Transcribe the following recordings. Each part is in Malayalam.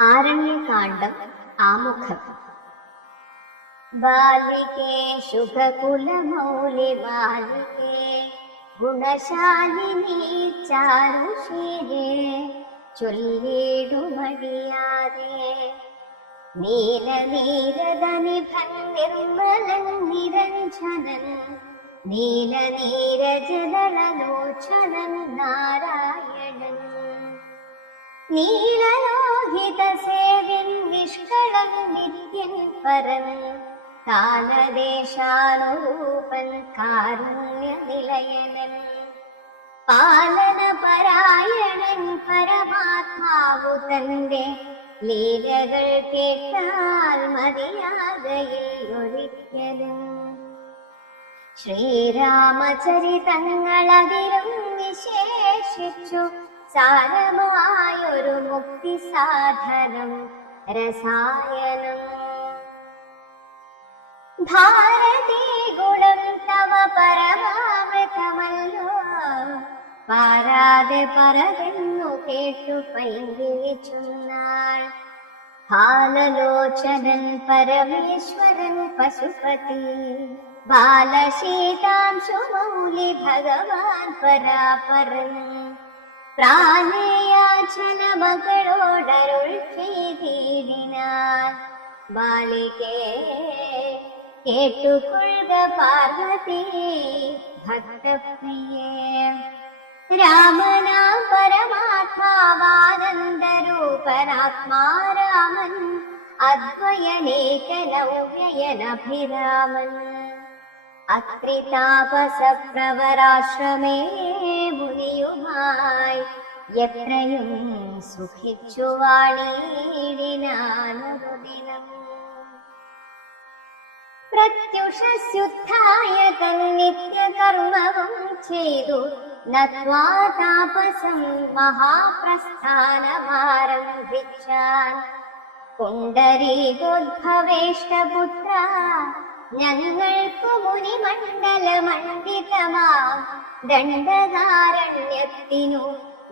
ആരണ്യകാണ്ഡം ആമുഖം. ബാലികേ ശുഭകുലമൗലി ബാലികേ ഗുണശാലിനി ചാരുശീലേ ചൊല്ലിടുമടിയാതെ നീലനീരദനിഭൻ നിർമ്മലൻ നിരഞ്ജനൻ നീലനീരജദളലോചനൻ നാരായണൻ നീലലോഹിത സേവ്യൻ നിഷ്കളൻ നിത്യൻ പരൻ കാലദേശാനുരൂപൻ കാരുണ്യ നിലയനൻ പാലന പരായണൻ പരമാത്മാവു തന്റെ ലീലകൾ കേട്ടാൽ മതിയാകയിൽ ഒരിക്കലും ശ്രീരാമചരിതങ്ങളതിലും വിശേഷിച്ചു സാരമായൊരു മുക്തി സാധനം രസായനം. ഭാരതീ ഗുണം തവ പരമാമൃതമല്ലോ പാരാതെ പറവെന്നു കേട്ടു പൈങ്കിളിച്ചുന്നാൾ. ബാലലോചനൻ പരമേശ്വരൻ പശുപതി ബാലശീതാംശുമൗലി ഭഗവാൻ പരാപരൻ പ്രാണയാചന മകളോടരുൾ ചെയ്തിടിനാൻ. ബാലികേ കേട്ടുകൊള്ളുക പാർവതി ഭക്തപ്രിയേ രാമനാം പരമാത്മാവാനന്ദരൂപനാത്മാരാമൻ അദ്വയനേകനവ്യയനഭിരാമൻ അത്രിതാപസപ്രവരാശ്രമേ മുനിയുമായി എത്രയും സുഖിച്ചു വാണിടിനാനൊരു ദിനം. പ്രത്യുഷസ്യുദ്ധായ തന്നിത്യകർമ്മവും ചെയ്തു നത്വാ താപസം മഹാപ്രസ്ഥാനമാരംഭിച്ചാൻ. പുണ്ഡരീകോദ്ഭവേഷ്ടപുത്ര ഞങ്ങൾക്കു മുനിമണ്ഡലമണ്ഡിതമാം ദണ്ഡകാരണ്യത്തിനു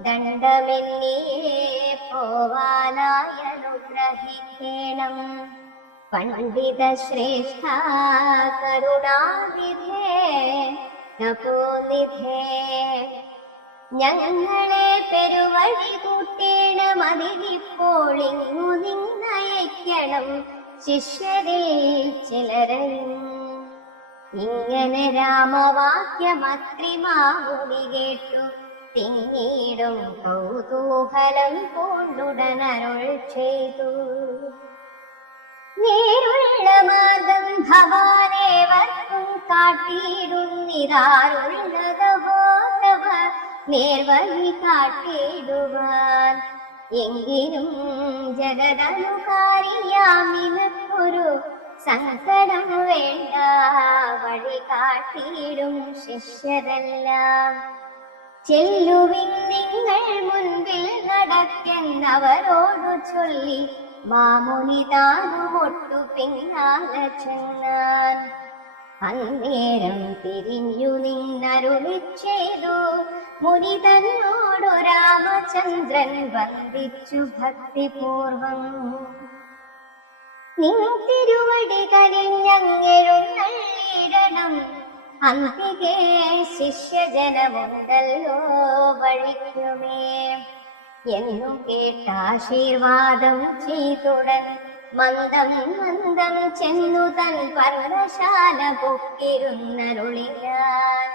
ദണ്ഡമെന്നിയേ പോവാനായി അനുഗ്രഹിക്കേണം. പണ്ഡിത ശ്രേഷ്ഠ കരുണാനിധേ തപോനിധേ ഞങ്ങളെ പെരുവഴി കൂട്ടേണമതിരിപ്പോളിങ്ങു നിന്നയക്കണം ശിഷ്യരിൽ ചിലരും. ഇങ്ങനെ രാമവാക്യമത്രിമാമുനി കേട്ടു പിന്നീടും കൗതൂഹലം കൊണ്ടുടനരുൾ ചെയ്തു. നേരുള്ള മാർഗം ഭവാനേവർക്കും കാട്ടിയിടുന്നിതാരുള്ളതോ തവ നേർവഴി കാട്ടിടുവാൻ. എങ്കിലും ജഗദനുകാരിയാമിനൊരു സങ്കടം വേണ്ട, വഴി കാട്ടിയിടും ശിഷ്യരെല്ലാം. ചെല്ലുവിൻ നിങ്ങൾ മുൻപിൽ നടക്കെന്നവരോടു ചൊല്ലി മാമുനി താനുമൊട്ടു പിന്നാലെ ചെന്നാൻ. അന്നേരം തിരിഞ്ഞു നിന്നരുളി ചെയ്തു മുനി തന്നോടു രാമചന്ദ്രൻ വന്ദിച്ചു ഭക്തിപൂർവം. നിൻ തിരുവടി കരിഞ്ഞങ്ങെഴുന്നള്ളിയിടണം, അന്തികേ ശിഷ്യജനമുണ്ടല്ലോ വഴിക്കുമേ എന്നു കേട്ടാശീർവാദം ചെയ്തുടൻ മന്ദം മന്ദം ചെന്നു തൻ പർണശാല പൊക്കിരുന്നരുളിനാൻ.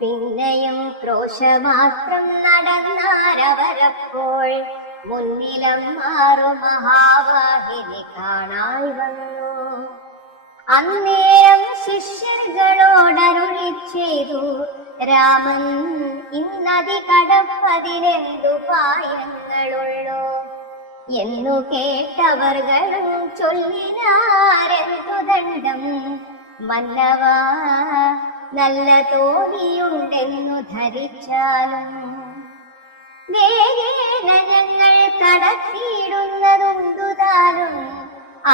പിന്നെയും ക്രോശമാത്രം നടന്നാരവരപ്പോൾ മുന്നിലം മാറു മഹാവാഹിനി കാണായി വന്നു. അന്നേരം ശിഷ്യர்களോടരുളി ചെയ്തു രാമൻ ഇന്നതി കടപ്പതിനെന്തുപായങ്ങളുള്ളൂ എന്നു കേട്ടവർകളും ചൊല്ലിനാരെന്തു ദണ്ഡം. മന്നവാ നല്ല തോണിയുണ്ടെന്നു ധരിച്ചാലും വേഗേന ഞങ്ങൾ കടത്തിയിടുന്നതുണ്ടുതാനും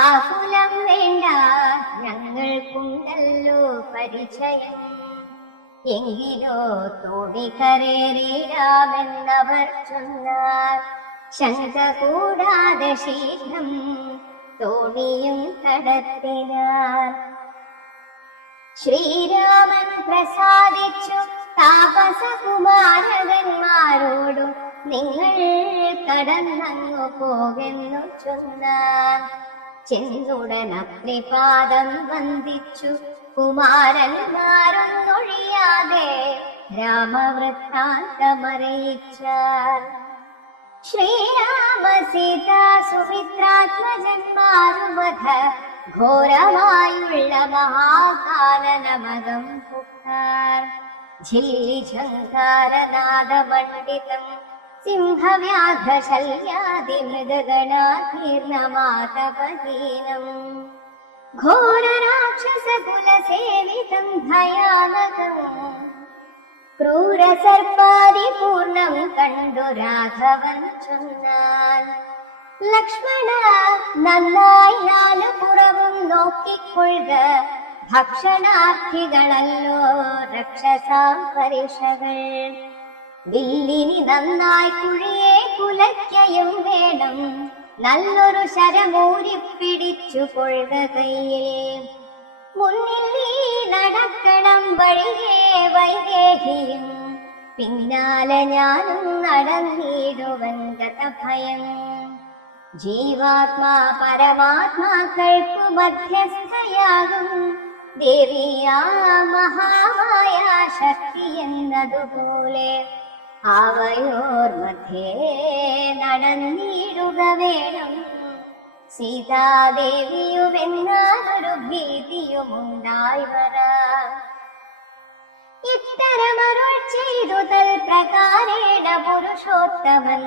ആകുലം വേണ്ട, ഞങ്ങൾക്കുണ്ടല്ലോ പരിചയം. എങ്കിലോ തോണി കരേറിടാമെന്നവർ ചൊന്നാർ. ശങ്ക കൂടാതെ ശീഘ്രം തോണിയും കടത്തിനാർ. ശ്രീരാമൻ പ്രസാദിച്ചു താപസകുമാരകന്മാരോടും നിങ്ങൾ കടന്നങ്ങു പോകെന്നു ചൊന്നാൻ. ചെന്നുടൻ അഗ്നിപാദം വന്ദിച്ചു കുമാരന്മാരൊന്നൊഴിയാതെ രാമവൃത്താന്തമറിയിച്ചാർ. ശ്രീരാമ സീതാ സുമിത്രാത്മജന്മാരുവധ ഘോരമായുള്ള മഹാകാലനമകം പുക്കാർ. ഝില്ലിഝങ്കാരനാദമണ്ഡിതം സിംഹവ്യാഘ്രശല്യാദിമൃഗഗണാകീർണമാതപഹീനം ഘോരരാക്ഷസകുലസേവിതം ഭയാനകം ക്രൂരസർപ്പാദിപൂർണം കണ്ടു രാഘവൻ ചൊന്നാൻ. ലക്ഷ്മണ നന്നായി നാലു പുറവും നോക്കിക്കൊള്ളുക, ഭക്ഷണാർത്ഥികളല്ലോ രക്ഷസാം പരിഷകൾ. വില്ലിനി നന്നായി കുഴിയെ കുലയ്ക്കയും വേണം, നല്ലൊരു ശരമൂരിപ്പിടിച്ചു കൊള്ളുക കയ്യിൽ. മുന്നിൽ നീ നടക്കണം വഴിയേ വൈദേഹിയും, പിന്നാലെ ഞാനും നടന്നിടുവൻ ഗതഭയം. ജീവാത്മാ പരമാത്മാക്കൾക്കു മധ്യസ്ഥയാകും ദേവിയാ മഹാമായ ശക്തി എന്നതുപോലെ അവയോർ മധ്യേ നടന്നിടുക വേണം. സീതാദേവിയുമെന്നാലൊരു ഭീതിയുമുണ്ടായി വരാം. ഇത്തരമരുൾ ചെയ്തു തൽ പ്രകാരേണ പുരുഷോത്തമൻ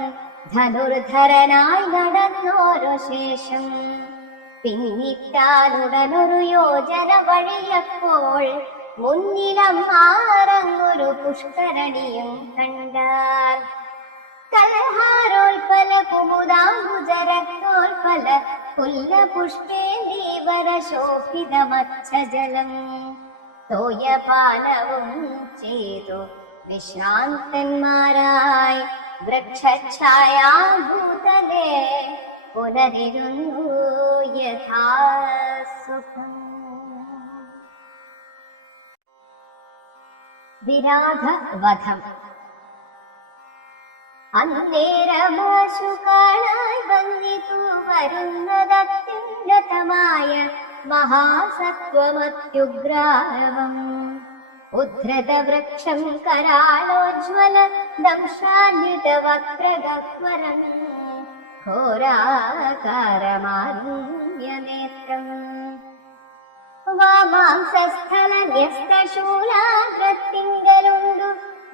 ധനുർധരനായി നടന്നോരു ശേഷം പിന്നിട്ടാലുടനൊരു യോജന വഴിയപ്പോൾ മുന്നിലമ്മാറങ്ങൊരു പുഷ്കരണിയും കണ്ടാൽ. കൽഹാരോൽപല കുമുദാംബുജരക്തോൽപല പുല്ലപുഷ്പേന്ദീവര ശോഭിതമച്ഛജലം തോയപാനവും ചെയ്തു വിശ്രാന്തന്മാരായി വൃക്ഷഛായാഭൂതലേ പുനരിരുന്നു യഥാസുഖം. വിരാധവധം. അന്നേരമാശു കാണാൻ വന്നിതു വരുന്നതത്യുന്നതമായ മഹാസത്വമത്യുഗ്രാരവം. ഉദ്ധൃതവൃക്ഷം കരാളോജ്വല ദംശാന്വിതവക്രഗഹ്വരം ഘോരാകാരമാരുണ്യനേത്രം. വാമാംസസ്ഥലന്യസ്തശൂലാഗ്രത്തിങ്കലുണ്ടു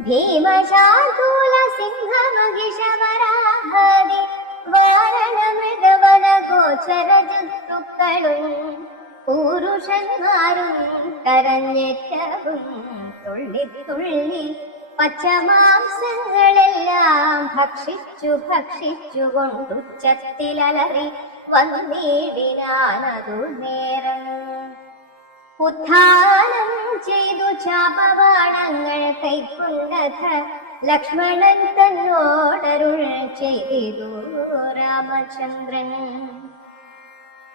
ഭീമശാർദൂല സിംഹമഹിഷവരാഹാദി വാരണമൃഗവന ഗോചരജന്തുക്കളും പുരുഷന്മാരും കരഞ്ഞേറ്റവും തുള്ളിത്തുള്ളി പച്ചമാംസങ്ങളെല്ലാം ഭക്ഷിച്ചു കൊണ്ടുച്ചത്തിലലറി വന്നിടിനാനതു നേരം. ഉത്ഥാനം ചെയ്തു ചാപബാണങ്ങൾ കൈക്കൊണ്ടഥ ലക്ഷ്മണൻ തന്നോടരുൾ ചെയ്തു രാമചന്ദ്രൻ.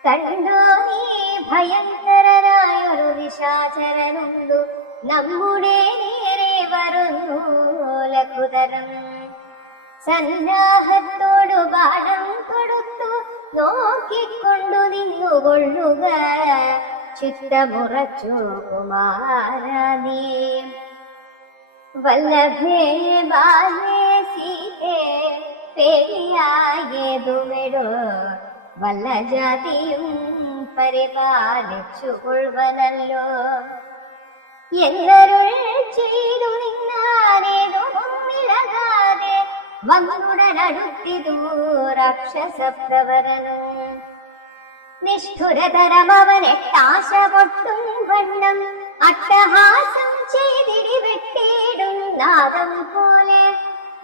കണ്ടോ നീ ഭയങ്കരനായൊരു നിശാചരനുണ്ടു നമ്മുടെ നേരെ വരുന്നു ലഘുതരം. സന്നാഹത്തോടു ബാണം കൊടുത്തു നോക്കിക്കൊണ്ടു നിന്നുകൊള്ളുക ചിത്തമുറച്ചു കുമാരനീ. വല്ലഭേ ബാലേ സീതേ പേടിയായതുമെടോ വല്ല ജാതിയും പരിപാലിച്ചു കൊള്ളുവനല്ലോ. എന്നരുൾ ചെയ്തു നിന്നാനേതു മുന്നിലകാതെ വന്നുടനടുത്തിതു രാക്ഷസപ്രവരനും. നിഷ്ഠുരതരമവനെട്ടാശ പൊട്ടും വണ്ണം അട്ടഹാസം ചെയ്തിടി വിട്ടിടും നാദം പോലെ.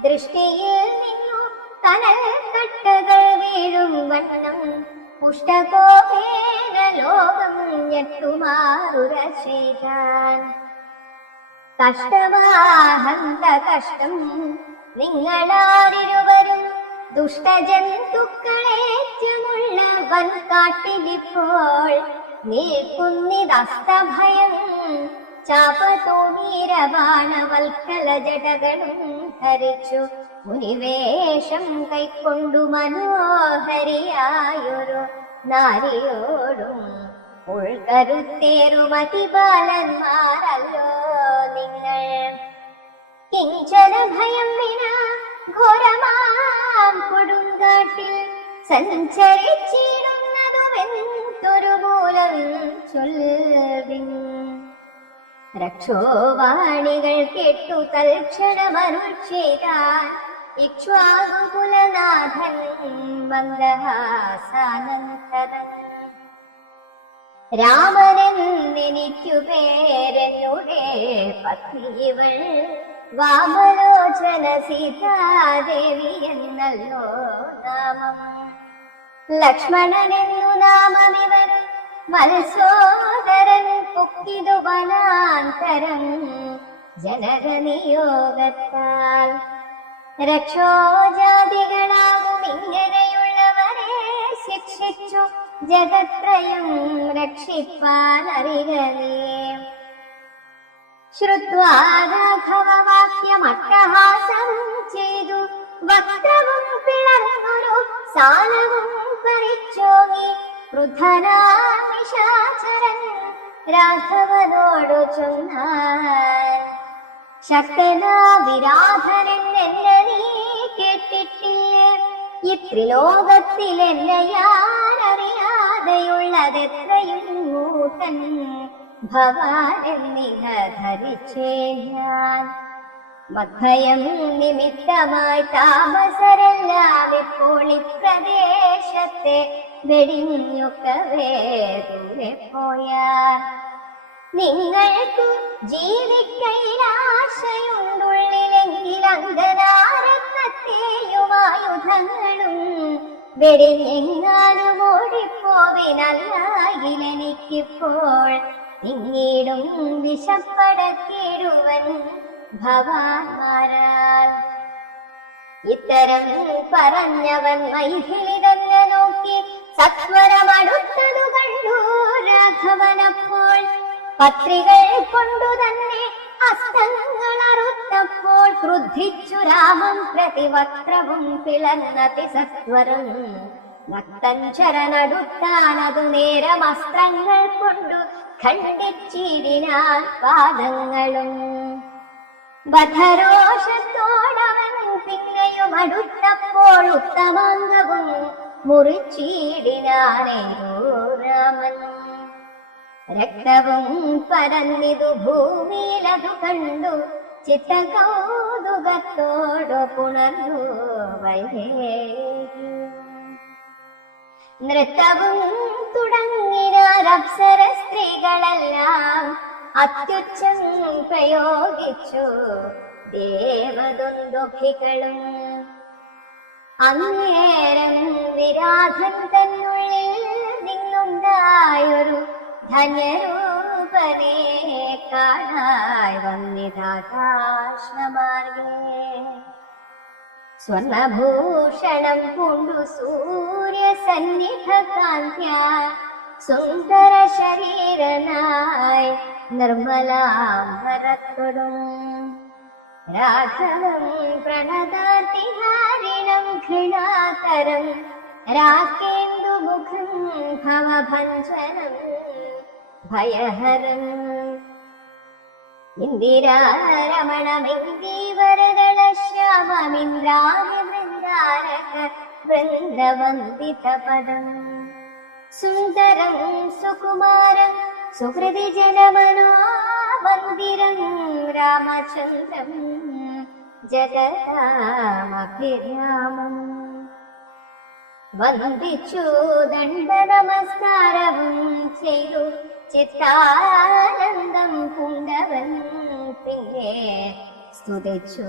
ദൃഷ്ടിയിൽ നിന്നു കനൽ കട്ടകൾ വീഴും വണ്ണം പുഷ്ടകോപേന ലോകം ഞെട്ടുമാറുര ചെയ്താൻ. കഷ്ടമാഹന്ത കഷ്ടം നിങ്ങളാരിരുവരും ദുഷ്ടജന്തുക്കളേറ്റമുള്ള വൻകാട്ടിലിപ്പോൾ നിൽക്കുന്നിതസ്തഭയം. ചാപതോമീരബാണവൽക്കല ജടകളും ധരിച്ചു മുനിവേഷം കൈക്കൊണ്ടു മനോഹരിയായൊരു നാരിയോടും ഉൾക്കരുത്തേറുമതിബാലന്മാരല്ലോ നിങ്ങൾ. കിഞ്ചന ഭയം വിനാ ഘോരമാം കൊടുങ്കാട്ടിൽ സഞ്ചരിച്ചിടുന്നതുവെന്തൊരു മൂലം ചൊല്ലിൻ. രക്ഷോവാണികൾ കേട്ടു തൽക്ഷണമരുൾ ചെയ്താൻ ഇക്ഷ്വാകുകുലനാഥൻ മന്ദഹാസാനന്തരൻ. രാമനെന്നെനിക്കു പേരെന്നുടെ പത്നിവൾ വാമലോചന സീതാദേവി എന്നല്ലോ നാമം. ലക്ഷ്മണനെന്നു നാമമിവർ മത്സോദരൻ പൊക്കിതു വനാന്തരം ജനകനിയോഗത്താൽ. രക്ഷോജാതികളാകും ഇങ്ങനെയുള്ളവരെ ശിക്ഷിച്ചു ജഗത്രയം രക്ഷിപ്പാനറികനേ. ശ്രുത്വാ രാഘവവാക്യമട്ടഹാസം ചെയ്തു വക്രവും പിളർന്നൊരു സാലവും പരിച്ചോങ്ങി ക്രുദ്ധനാമിഷാചരൻ രാഘവനോടു ചൊന്നാൻ. ശക്തനാ വിരാധനൻ എന്നെ നീ കേട്ടിട്ടില്ലേ? ഇത്രിലോകത്തിലെന്നയാരറിയാതെയുള്ളതെത്രയും മൂട്ടൻ ഭവാനെന്നിഹ ധരിച്ചേ ഞാൻ. മദ്ഭയം നിമിത്തമായി താമസരെല്ലാം ഇപ്പോൾ ഇപ്രദേശത്തെ വെടിഞ്ഞൊക്കവേ ദൂരെ പോയാൽ. നിങ്ങൾക്കു ജീവിക്കയിലാശയുണ്ടുള്ളിലെങ്കിൽ അങ്കനാരത്നത്തെയും ആയുധങ്ങളും വെടിഞ്ഞെങ്ങാനും ഓടിപ്പോവിനല്ലായിലെനിക്കിപ്പോൾ പിന്നീടും വിശപ്പടക്കിടുവൻ ഭവാന്മാരാൽ. ഇത്തരം പറഞ്ഞവൻ മൈഥിലി തന്നെ നോക്കി സത്വരമടുത്തതു കണ്ടു രാഘവനപ്പോൾ. പത്രികൾ കൊണ്ടു തന്നെ അസ്തങ്ങൾ അറുത്തപ്പോൾ ക്രുദ്ധിച്ചു രാമം പ്രതിവക്രവും പിളർന്നതി സത്വരം. നക്തഞ്ചരനടുത്താനതു നേരം അസ്ത്രങ്ങൾ കൊണ്ടു ഖണ്ഡിച്ചിടിനാൻ പാദങ്ങളും. ബധരോഷത്തോടവൻ പിന്നെയും അടുത്തപ്പോൾ ഉത്തമാംഗവും മുറിച്ചിടിനാനേരോ രാമൻ. രക്തവും പരന്നിതു ഭൂമിയിലതു കണ്ടു ചിത്തകൗതുകത്തോടു പുണർന്നു വൈദേഹി. നൃത്തവും തുടങ്ങിനാരപ്സര സ്ത്രീകളെല്ലാം അത്യുച്ചം പ്രയോഗിച്ചു ദേവദുന്ദുഭികളും. അന്നേരം വിരാധൻ തന്നുള്ളിൽ നിന്നുണ്ടായൊരു ധന്യരൂപനെ കാണായി വന്നിതാകാശമാർഗേ. സ്വർണഭൂഷണം പൂണ്ടു സൂര്യസന്നിധകാന്ത്യ സുന്ദര ശരീരനായി നിർമ്മലാംബരത്തോടും. രാഘവം പ്രണതാതിഹാരിണം ഘൃണാതരം രാക്കേന്ദുമുഖം ഭവഭഞ്ജനം ഭയഹരം. ഇന്ദിരാരമണമിന്ദീവരദള ശ്യാമമിന്ദ്രാണി വൃന്ദാരക വൃന്ദവന്ദിതപദം. സുന്ദരം സുകുമാരം സുഹൃതി ജനമനോമന്ദിരം രാമചന്ദ്രം ജഗതാമഭിരാമം. വന്ദിച്ചു ദണ്ഡ നമസ്കാരവും ചെയ്തു ചിത്താനന്ദം പൂണ്ടവൻ പിന്നെ സ്തുതിച്ചു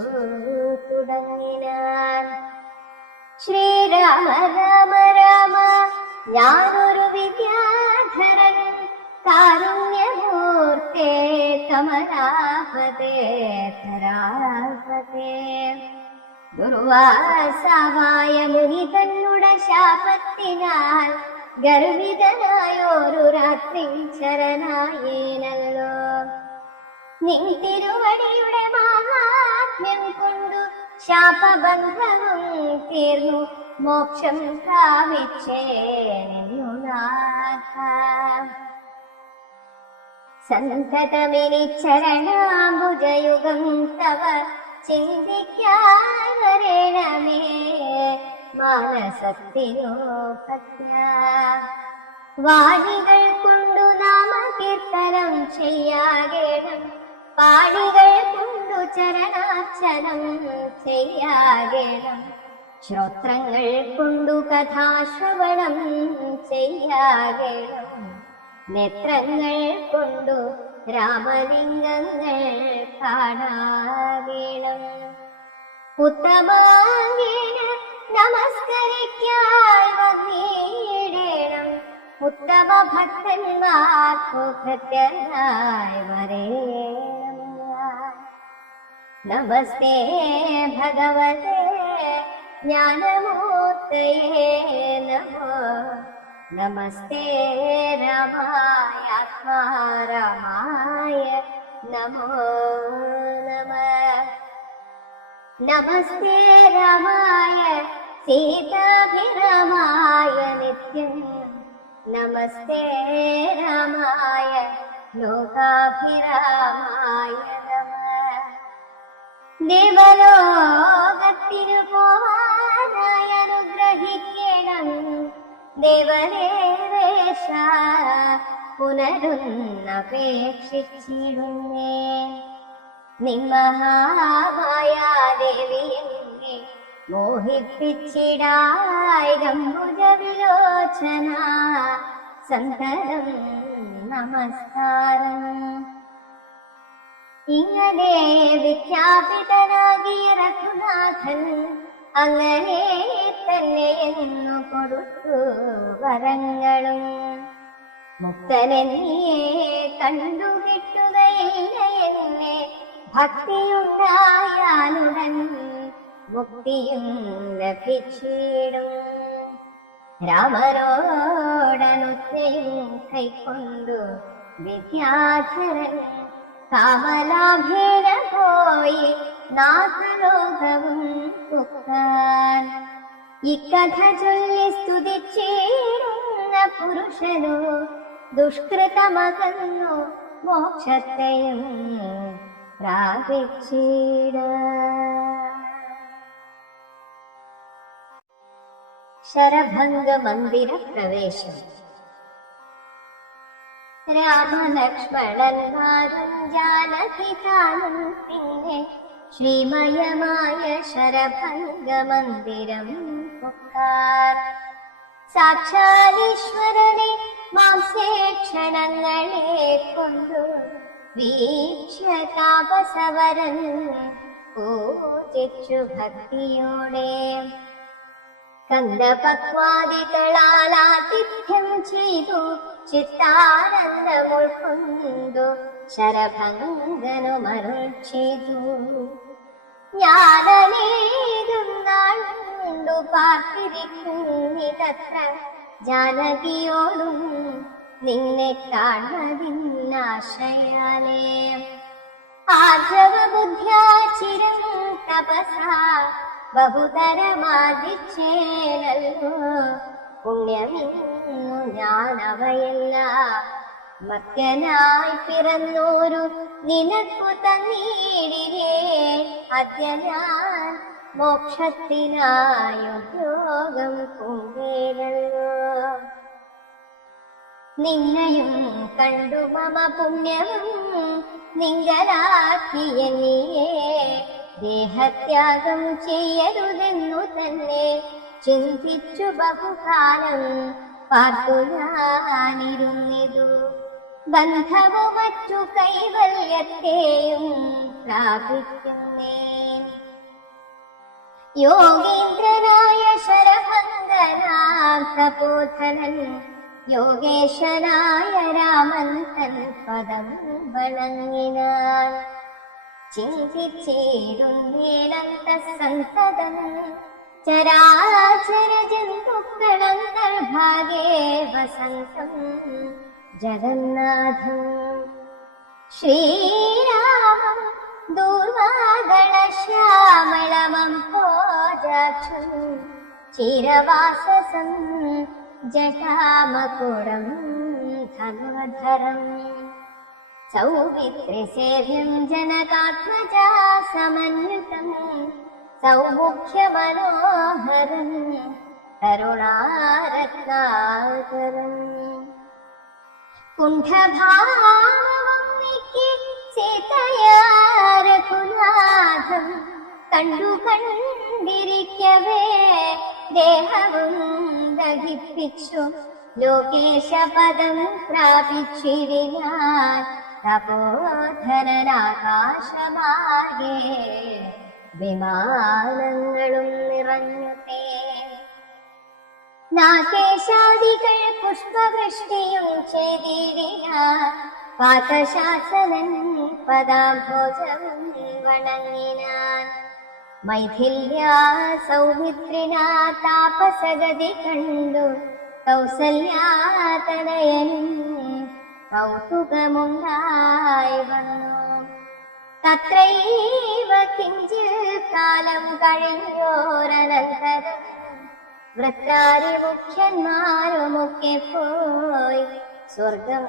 തുടങ്ങിനാൻ. ശ്രീരാമ രാമ രാമ ഞാനൊരു വിദ്യാധരൻ കാരുണ്യമൂർത്തേ കമലാപതേ ധരാപതേ. ദുർവാസാവായ മുനി തന്നുടെ ശാപത്തിനാൽ ഗർഭിതനായൊരു രാത്രി ശരണായേനല്ലോ. നിൻ തിരുവടിയുടെ മാഹാത്മ്യം കൊണ്ടു ശാപബന്ധവും തീർന്നു മോക്ഷം പ്രാപിച്ചേനു നാഥ. സന്തതമിനി ചരണാംബുജയുഗം തവ ചിന്തിക്കാൻ വരണമേ മാനസത്തിനോ ഭക്യ. വാണികൾ കൊണ്ടു നാമകീർത്തനം ചെയ്യാകേണം, പാണികൾ കൊണ്ടു ചരണാർച്ചനം ചെയ്യാകേണം, ശ്രോത്രങ്ങൾ കൊണ്ടു കഥാശ്രവണം ചെയ്യാകേണം, നേത്രങ്ങൾ കൊണ്ടു രാമലിംഗങ്ങൾ കാണാകേണം. ഉത്തമാംഗേന നമസ്കരിക്കാൻ വന്നിടേണം, ഉത്തമ ഭക്തന്മാർക്കു ഭക്തനായി വരേണം. നമസ്തേ ഭഗവതേ ജ്ഞാനമൂർത്തയേ നമോ, നമസ്തേ രാമായ ആത്മാരാമായ നമോ നമഃ. നമസ്തേ രാമായ സീതാഭിരാമായ നിത്യം, നമസ്തേ രാമായ ലോകാഭിരാമായ നമഃ. ദേവലോകത്തിനു പോവാനായി അനുഗ്രഹിക്കണം ദേവദേവേശ, പുനരുന്നപേക്ഷിച്ചിടുന്നേ. നിമ്മഹാമായാദേവിയെ മോഹിപ്പിച്ചിടായി ഗംഭുജവിലോചന, സന്തതം നമസ്കാരം. ഇങ്ങനെ വിഖ്യാപിതനാകിയ രഘുനാഥൻ അങ്ങനെ തന്നെ എന്നു കൊടുത്തു വരങ്ങളും. മുക്തനെന്നിയെ കണ്ടുകിട്ടുകയില്ല എന്നെ ഭക്തിയുണ്ടായാലുടൻ മുക്തിയും ലഭിച്ചിടും. രാമനോടനുജ്ഞയും കൈക്കൊണ്ടു വിദ്യാധരൻ കാമലാഭേന പോയി നാഥലോകവും പുക്കാൻ. ഇക്കഥ ചൊല്ലി സ്തുതിച്ചിടുന്ന പുരുഷനു ദുഷ്കൃതമകന്നു മോക്ഷത്തെയും പ്രാപിച്ചിട. ശരഭംഗ മന്ദിര പ്രവേശം. രാമലക്ഷ്മണന്മാരും ജാനകി താനും പിന്നെ ശ്രീമയമായ ശരഭംഗ മന്ദിരം പൊക്കാർ. സാക്ഷാലീശ്വരനെ മാംസേക്ഷണങ്ങളെ കൊണ്ടു വീക്ഷ്യ താപസവരൻ പൂജിച്ചു ഭക്തിയോടെ. കന്ദപക്വാദികളാൽ ആതിഥ്യം ചെയ്തു ചിത്താനന്ദം ഉൾക്കൊണ്ടു ശരഭംഗനുമരുൾ ചെയ്തു. ഞാനനേകം നാളുണ്ടു പാർത്തിരിക്കുന്നിതത്ര ജാനകിയോടും നിന്നെ കാണുന്നതിനാശയാലേ. ആർജവ ബുദ്ധ്യാ ചിരം തപസാ ബഹുതരമാദിച്ചേനല്ലോ. പുണ്യമിന്നു ഞാനവയെല്ലാം മർത്യനായി പിറന്നോരു നിനക്കു തന്നീടിരേ. അദ്യ ഞാൻ മോക്ഷത്തിനായുദ്യോഗം പൂണ്ടേനല്ലോ. നിന്നെയും കണ്ടു മമ പുണ്യവും നിങ്കലാക്കിയ നീയേ. ദേഹത്യാഗം ചെയ്യരുതെന്നു തന്നെ ചിന്തിച്ചു ബഹുകാലം പാർത്തു ഞാനിരുന്നിതു. ബന്ധവും മറ്റു കൈവല്യത്തെയും പ്രാപിക്കുന്നേ. യോഗീന്ദ്രനായ ശരഭംഗനാം തപോധനൻ യോഗേശ്വരായ രാമൻ തൻ പദം വണങ്ങിനാൻ. ചിന്തിച്ചിടുന്നേനന്തസന്തതം ചരാചര ജന്തുക്കളന്തർഭാഗേ വസന്തം ജഗന്നാഥം ശ്രീരാമം ദൂർവാദളശ്യാമളമം ഭോജാക്ഷം ചിരവാസസം ജടാമകുടം ധനുർധരം സൗമിത്രിസേവ്യം ജനകാത്മജാ സമന്വിതം സൗമുഖ്യമനോഹരം കരുണാരത്നാകരം കുണ്ഠഭാവം നീക്കി സീതയാരഘുനാഥം കണ്ടു കണ്ടിരിക്കവേ ദേഹവും ദഹിപ്പിച്ചു ലോകേശപദം പ്രാപിച്ചിരിനാൻ തപോധനനാകാശമാർഗേ വിമാനങ്ങളും നിറഞ്ഞുതേ നാഗേശാദികൾ പുഷ്പവൃഷ്ടിയും ചെയ്തിടിനാൻ പാദശാസനൻ പദാംഭോജവും വണങ്ങിനാൻ മൈഥില്യാ സൗമിത്രിനാ താപസഗതി കണ്ടു കൗസല്യാതനയനും കൗതുകമുണ്ടായി വന്നു തത്രൈവ കിഞ്ചിൽ കാലം കഴിഞ്ഞോരനന്തരം വൃത്രാരി മുഖ്യന്മാരുമൊക്കെ പോയി സ്വർഗം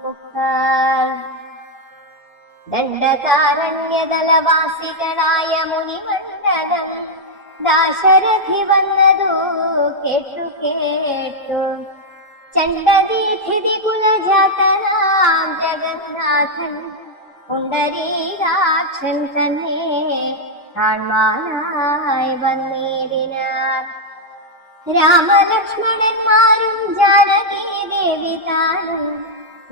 പുക്കാർ ദണ്ഡകാരണ്യതലവാസികളായ മുനിമണ്ഡലം ദാശരഥി വന്നതു കേട്ടു ചണ്ഡദീഥിതി കുലജാതനാം ജഗന്നാഥൻ പുണ്ടരീകാക്ഷൻ തന്നെ കാൺമാനായി വന്നേരിനാർ രാമലക്ഷ്മണന്മാരും ജാനകി ദേവി താനും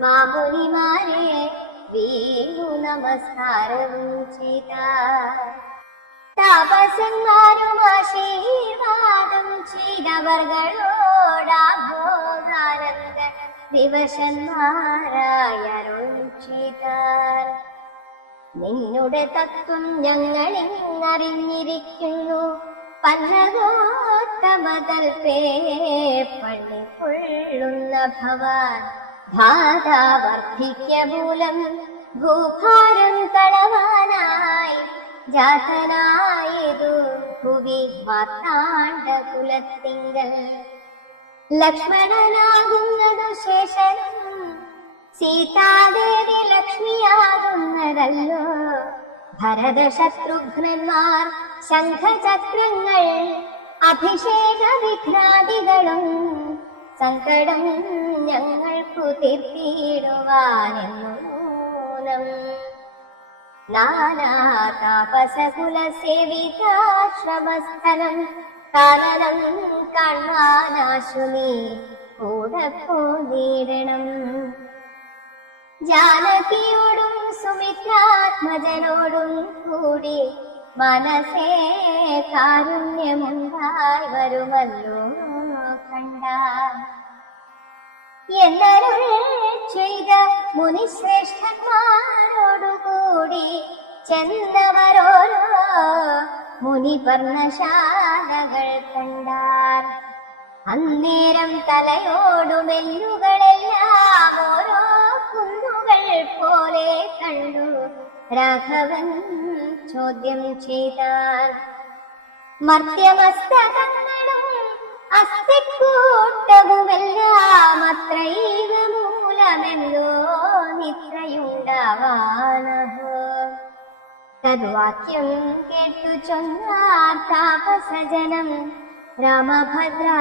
മാമുനിമാരെ വീണു നമസ്കാരവും ചെയ്താർ താപസന്മാരും ആശീർവാദം ചെയ്തവർകളോടാഭോഗാനന്ദ ദിവശന്മാരായരുൾ ചെയ്താർ നിന്നുടെ തത്വം ഞങ്ങളിന്നറിഞ്ഞിരിക്കുന്നു പന്നഗോത്തമതൽപേ പള്ളി കൊള്ളുന്ന ഭവാൻ ധാതാവർദ്ധിക്യ മൂലം ഭൂഭാരം കളവാനായി ജാതനായതു ഭുവി മാർത്താണ്ഡ കുലത്തിങ്കൽ ലക്ഷ്മണനാകുന്നതു ശേഷനും സീതാദേവി ലക്ഷ്മിയാകുന്നതല്ലോ ഭരത ശത്രുഘ്നന്മാർ ശംഖചക്രങ്ങൾ അഭിഷേക വിഘ്നാദികളും സങ്കടം ഞങ്ങൾക്കു തീർത്തിടുവാനെന്നു മൂലം നാനാതാപസകുലസേവിതാശ്രമസ്ഥലം കാനനം കാണാനാശു നീ കൂടെ പോന്നിടണം ജാനകിയോടും സുമിത്രാത്മജനോടും കൂടി മനസ്സേ കാരുണ്യമുണ്ടായി വരുമല്ലോ കണ്ടാൽ എന്നരുൾ ചെയ്ത മുനിശ്രേഷ്ഠന്മാരോടുകൂടി ചെന്നവരോരോ മുനിപർണശാലകൾ കണ്ടാർ അന്നേരം തലയോടുമെല്ലുകളെല്ലാം ഓരോ കുന്നുകൾ പോലെ കണ്ടു രാഘവൻ ചോദ്യം ചെയ്താർ മർത്യമസ്തകങ്ങളും അസ്ഥിക്കൂട്ടവുമെല്ലാം അത്രൈവ മൂലമെന്തോ നിത്രയുണ്ടാവാനഹോ തദ്വാക്യം കേട്ടു ചൊന്നാർ താപസജനം രാമഭദ്രാ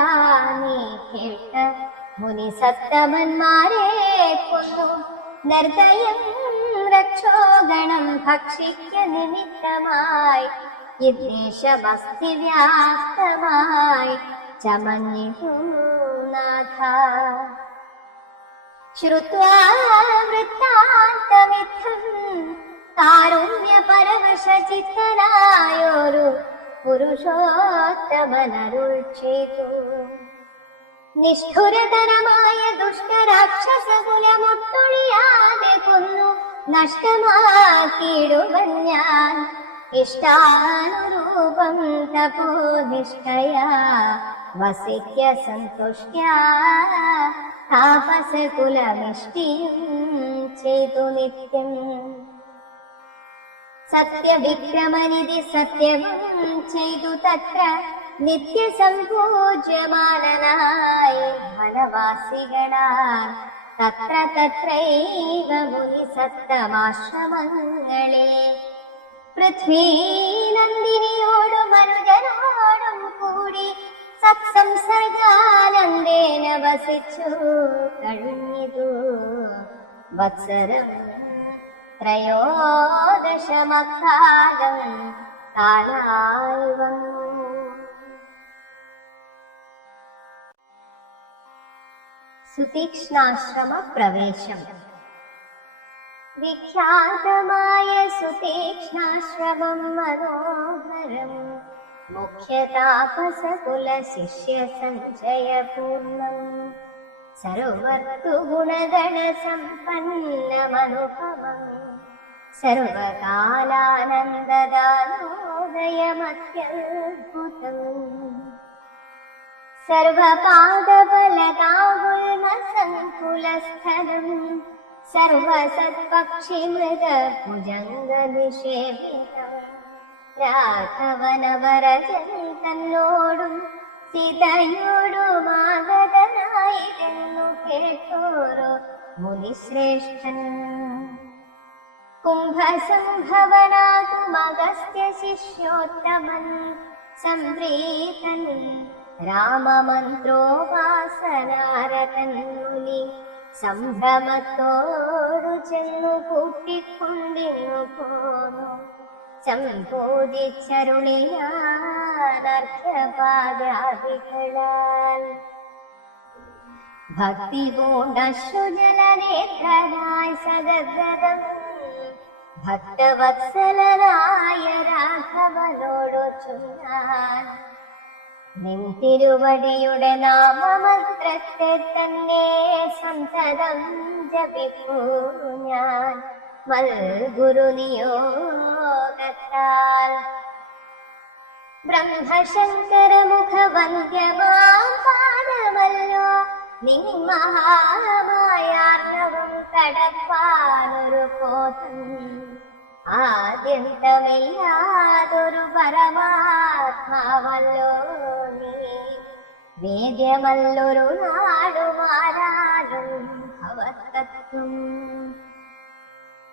നീ കേട്ട മുനിസത്തമന്മാരെ കൊന്നു നിർദ്ദയം രക്ഷോഗണം ഭക്ഷിക്ക നിമിത്തമായി യദ്ദേശമസ്തിവ്യാപ്തമായി ചമഞ്ഞിതു നാഥ ശ്രുത്വാ വൃത്താന്തമിത്തം കാരുണ്യപരവശചിത്തനായൊരു പുരുഷോത്തമനരുൾ ചെയ്തു നിഷ്ഠുരതരമായ ദുഷ്ടരാക്ഷസകുലമൊട്ടൊഴിയാതെ കൊന്നു നഷ്ടമാക്കിയിടുവൻ ഞാൻ ഇഷ്ടാനുരൂപം തപോനിഷ്ഠയാ വസിക്ക സന്തുഷ്ട്യാ താപസകുലമിഷ്ടിയും ചെയ്തു നിത്യം. സത്യവിക്രമനിധി സത്യവും ചെയ്തു തത്ര നിത്യസംപൂജ്യമാനനായി വനവാസികളാൽ തത്ര തത്രൈവ മുനിസത്തമാശ്രമങ്ങളെ പൃഥ്വീനന്ദിനിയോടും മനുജനോടും കൂടി സത്സംസർഗാനന്ദേന വസിച്ചു കഴിഞ്ഞിതു വത്സരം ത്രയോദശമക്കാലം കാലായി വന്നു. സുതീക്ഷ്ണാശ്രമ പ്രവേശം. വിഖ്യാതമായ സുതീക്ഷ്ണാശ്രമം മനോഹരം മുഖ്യതാപസകുല ശിഷ്യ സഞ്ചയപൂർണം സർവർതു ഗുണഗണ സമ്പന്നമനുപമം സർവകാലാനന്ദദാനോദയമത്യദ്ഭുതം സർവപാദബലതാവുൽമസങ്കുലസ്ഥലം സർവസത്പക്ഷിമൃഗഭുജംഗനിഷേവിതം രാഘവനവരജൻ തന്നോടും സീതയോടുമാഗതനായിരുന്നു കേട്ടോരോ മുനിശ്രേഷ്ഠൻ. കുംഭസംഭവനാകുമഗസ്ത്യ ശിഷ്യോത്തമൻ സംപ്രീതൻ രാമമന്ത്രോപാസനാരതൻ മുനി സംഭ്രമത്തോടു ചെന്നു കൂട്ടിക്കൊണ്ടിന്നു പോന്നു. സംബോധിച്ചരുളിയാനർഘ്യപാദാദികളാൽ ഭക്തി പൂണ്ടശ്രുജലനേത്രനായി സഗദ്ഗദം ഭക്തവത്സലനായ രാഘവനോടു ചൊല്ലാൻ നിൻ തിരുവടിയുടെ നാമമന്ത്രത്തെ തന്നെ സന്തതം ജപിപ്പൂ ഞാൻ മൽഗുരു നിയോഗത്താൽ. ബ്രഹ്മശങ്കര മുഖവന്ദ്യമാം പാദമല്ലോ നിൻ മഹാമായാർണവം കടപ്പാനൊരു പോതം ആദ്യന്തമില്ലാതൊരു പരമാത്മാവല്ലോ നീ വേദ്യമല്ലൊരു നാടുമാരാലും ഭവത്തത്വം.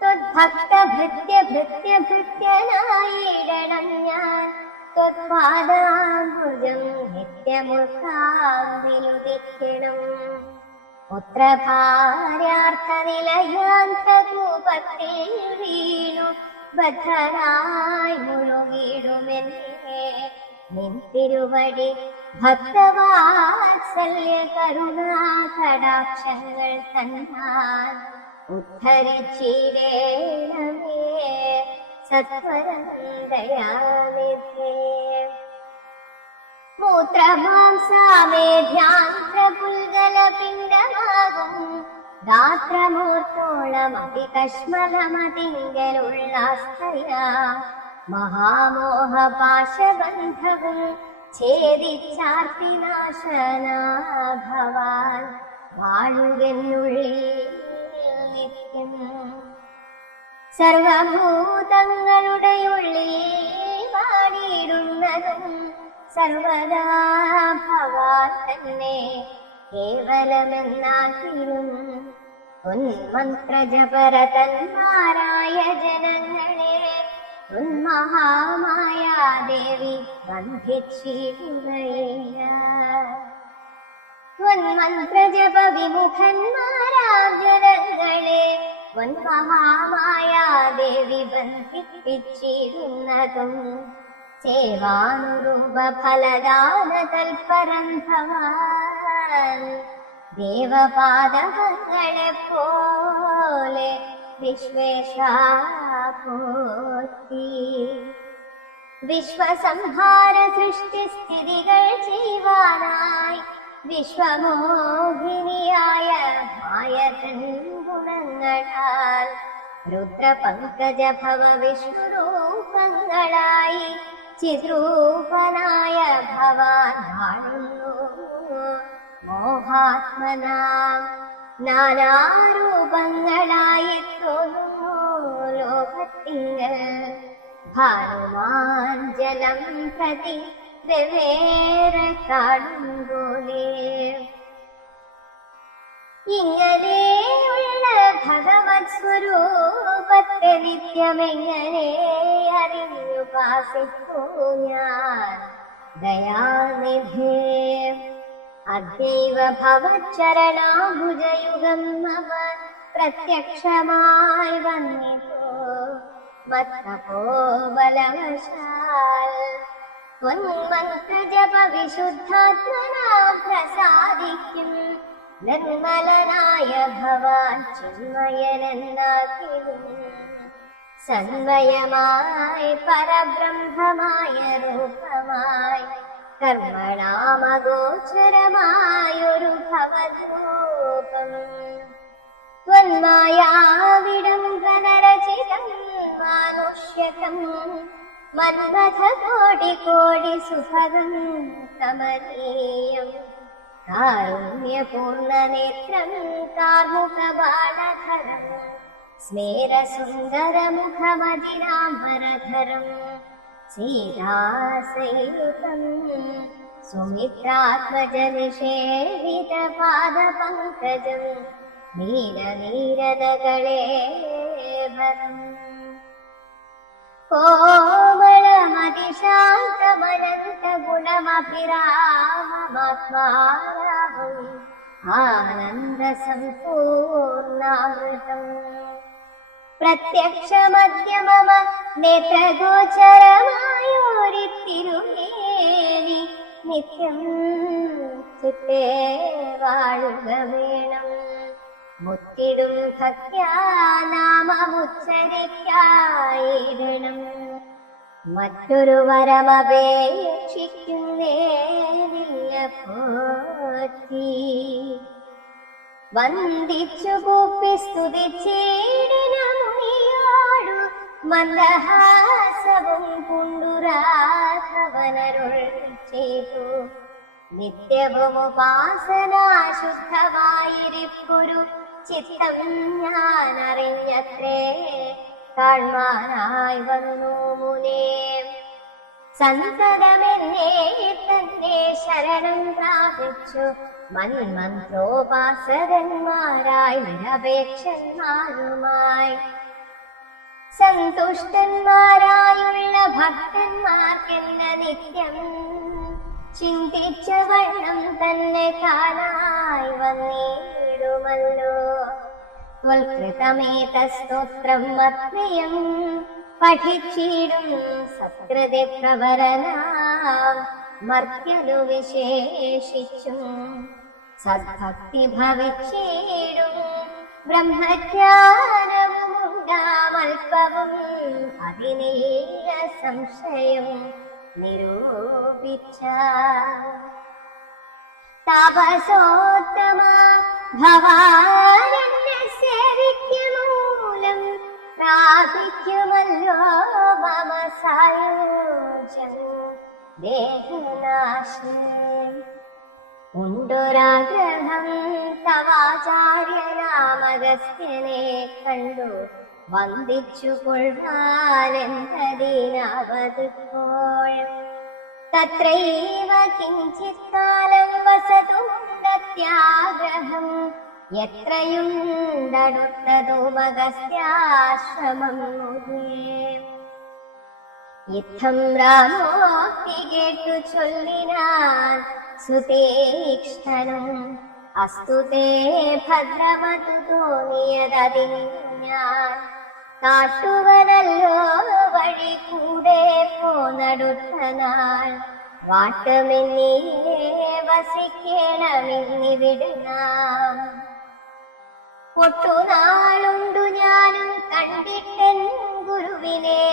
ത്വദ്ഭക്തഭൃത്യഭൃത്യഭൃത്യനായിടണം ഞാൻ ത്വത്പാദാംബുജം നിത്യമുഖാന്തിലുദിക്കണം. പുത്രഭാര്യാർത്ഥനിലയാന്തകൂപത്തിൽ വീണു ബദ്ധനായി മുഴുകിടുമെന്നെ നിൻ തിരുവടി ഭക്തവാത്സല്യ കരുണാ കടാക്ഷങ്ങൾ തന്നാൽ ഉദ്ധരിച്ചിടേണമേ സത്വരം ദയാനിധേ. മൂത്രമാംസാമേധ്യാന്ത്രപുൽഗലപിണ്ഡമാകും ഗാത്രമൂർത്തോളമതികശ്മലമതിങ്കലുള്ളാസ്തയാ മഹാമോഹപാശബന്ധവും ഛേദിച്ചാർത്തിനാശനാഭവാൻ വാഴുകെന്നുള്ളിൽ നിത്യം. സർവഭൂതങ്ങളുടെ ഉള്ളിൽ വാടിയിടുന്നതും സർവദാ ഭവാൻ തന്നെ കേവലമെന്നാക്കിലും ഉന്മന്ത്രജപരതന്മാരായ ജനങ്ങളെ ഉന്മഹാമായാദേവി ബന്ധിച്ചിടുകയില്ല. ഉന്മന്ത്രജപ വിമുഖന്മാരാം ജനങ്ങളെ ഉന്മഹാമായാദേവി ബന്ധിപ്പിച്ചിരുന്നതും സേവാനുരൂപ ഫലദാന തൽപരം ഭവാൻ ദേവപാദങ്ങളെ പോലെ വിശ്വേശാപോത്തി. വിശ്വസംഹാര സൃഷ്ടിസ്ഥിതികൾ ചെയ്യുവാനായി വിശ്വമോഹിനിയായ മായതൻ ഗുണങ്ങളാൽ രുദ്രപങ്കജഭവ വിഷ്ണുരൂപങ്ങളായി ചിദ്രൂപനായ ഭവാൻ വാഴുന്നു. മോഹാത്മനാം നാനാരൂപങ്ങളായി തോന്നുന്നു ലോകത്തിങ്കൽ. ഭാനുമാൻ ജലം പ്രതി വെവ്വേറെ കാണും പോലെ. ഇങ്ങനെയുള്ള ഭഗവത് സ്വരൂപത്തെ നിത്യമെങ്ങനെ അറിഞ്ഞുപാസിക്കൂ ഞാൻ ദയാനിധേ. അദ്യൈവ ഭവച്ചരണാഭുജയുഗം അവ പ്രത്യക്ഷമായി വന്നിതോ മത്തപോബലവശാൽ. ത്വന്മന്ത്രജപ വിശുദ്ധാത്മനാ പ്രസാദിക്കും നിർമ്മലനായ ഭവാൻ ചിന്മയനെന്നാക്കിലും. സന്മയമായി പരബ്രഹ്മമായ രൂപമായി കർമ്മണാമഗോചരമായൊരു ഭവദ്രൂപം. ത്വന്മായാവിഡംബനരചിതം മാനുഷ്യകം മന്മഥ കോടി കോടി സുഭഗം കമനീയം. കാരുണ്യപൂർണനേത്രം കാർമുകബാണധരം സ്മേരസുന്ദരമുഖമതിരാംബരധരം. സീതാസൈതം സുമിത്രാത്മജനിഷേവിതപാദപങ്കജം നീരനീരദകളേവരം. കോമളമതിശാന്തമനന്തഗുണമഭിരാമമാത്മാരാമം ആനന്ദസമ്പൂർണാമൃതം. പ്രത്യക്ഷമദ്യമമ നേത്രഗോചരമായോരിത്തിരുമേനി നിത്യം ചിത്തേ വാഴുക വേണം. മുത്തിടും ഭക്ത്യാ നാമമുച്ചരിക്കായിടണം. മറ്റൊരു വരമപേക്ഷിക്കുന്നേനില്ല പോറ്റി. വന്ദിച്ചു കൂപ്പി സ്തുതിച്ചേടിന മുനിയോടു മന്ദഹാസവും കുണ്ടുരാഘവനരുൾ ചെയ്തു. നിത്യവും ഉപാസനാ ശുദ്ധമായിരിപ്പൊരു ചിത്തം ഞാൻ അറിഞ്ഞത്രേ കാൺമാനായി വന്നു മുനേ. സന്തതമെന്നെ തന്നെ ശരണം പ്രാപിച്ചു മന്മന്ത്രോപാസകന്മാരായി നിരപേക്ഷന്മാരുമായി. സന്തുഷ്ടന്മാരായുള്ള ഭക്തന്മാർക്കെന്ന നിത്യം ചിന്തിച്ച വണ്ണം തന്നെ താനായി വന്നിടുമല്ലോ. ത്വൽകൃതമേതസ്തോത്രം മത്പ്രിയം പഠിച്ചിടും സത്കൃതി പ്രവരനാം മർത്യനു വിശേഷിച്ചും. സദ്ഭക്തി ഭവിച്ചിടും ബ്രഹ്മജ്ഞാനവുമുണ്ടാമൽപ്പവും അതിനേല സംശയം നിരൂപിച്ച. താപസോത്തമ ഭവാനെന്നെ സേവിക്കുമൂലം പ്രാപിക്കുമല്ലോ മമ സായോജ്യം ദേഹനാശം. ഉണ്ടൊരാഗ്രഹം തവാചാര്യനാമഗസ്ത്യനെ കണ്ടു വന്ദിച്ചു കൊള്ളുവാനെന്തതിനാവതുപ്പോൾ. തത്രൈവ കിഞ്ചിത് കാലം വസതുണ്ടത്യാഗ്രഹം എത്രയുണ്ടടുത്തതുമഗസ്ത്യാശ്രമം മുഖേ. ഇത്തം രാമോക്തി കേട്ടു ചൊല്ലിനാൻ സുതീക്ഷ്ണനും അസ്തു തേ ഭദ്രമതു തോന്നിയതതിന്നു ഞാൻ. കാട്ടുവനല്ലോ വഴി കൂടെ പോന്നടുത്ത നാൾ വാട്ടമെന്നിയെ വസിക്കണമിന്നിവിടുന്നാം. ഒട്ടുനാളുണ്ടു ഞാനും കണ്ടിട്ടെൻ ഗുരുവിനെ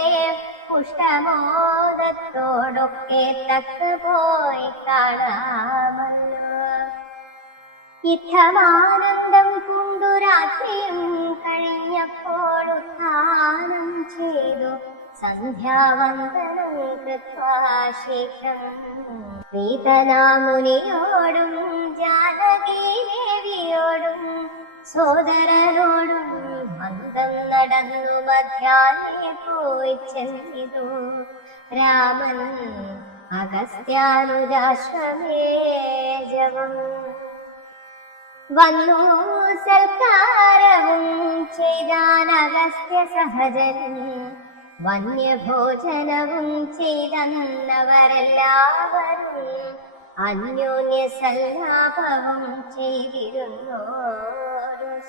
പുഷ്ടമോദത്തോടൊക്കെ തക്ക് പോയി കാണാമല്ലോ. ഇത്തമാനന്ദം പൂണ്ടു രാത്രിയും കഴിഞ്ഞപ്പോൾ ഉത്ഥാനം ചെയ്തു സന്ധ്യാവന്ദനം കൃത്വാ ശീഘ്രം പ്രീതനാമുനിയോടും ജാനകീ ദേവിയോടും സോദരനോടും മന്ദം നടന്നു മധ്യാഹ്നേ പോയി ചെന്നിതു രാമൻ അഗസ്ത്യാനുജാശ്രമേ ജപം വന്നു സൽക്കാരവും ചെയ്താൻ അഗസ്ത്യ സഹജൻ വന്യഭോജനവും ചെയ്തന്നവരെല്ലാവരും അന്യോന്യ സല്ലാപവും ചെയ്തിരുന്നു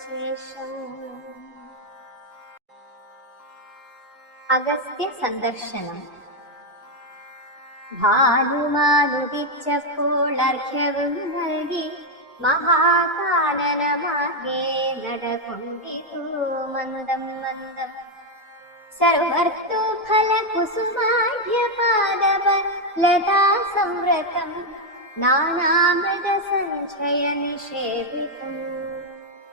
ശേഷം. അഗസ്ത്യ സന്ദർശനം. ഭാനുമാനുദിച്ചപ്പോൾ അർഘ്യവും നൽകി മഹാകാനനമാർഗേ നടകൊണ്ടിതു മന്ദം മന്ദം സർവർത്തോ ഫലകുസുമാഢ്യപാദവ ലതാ സംവൃതം നാനാമൃത സഞ്ചയ നിഷേവിതം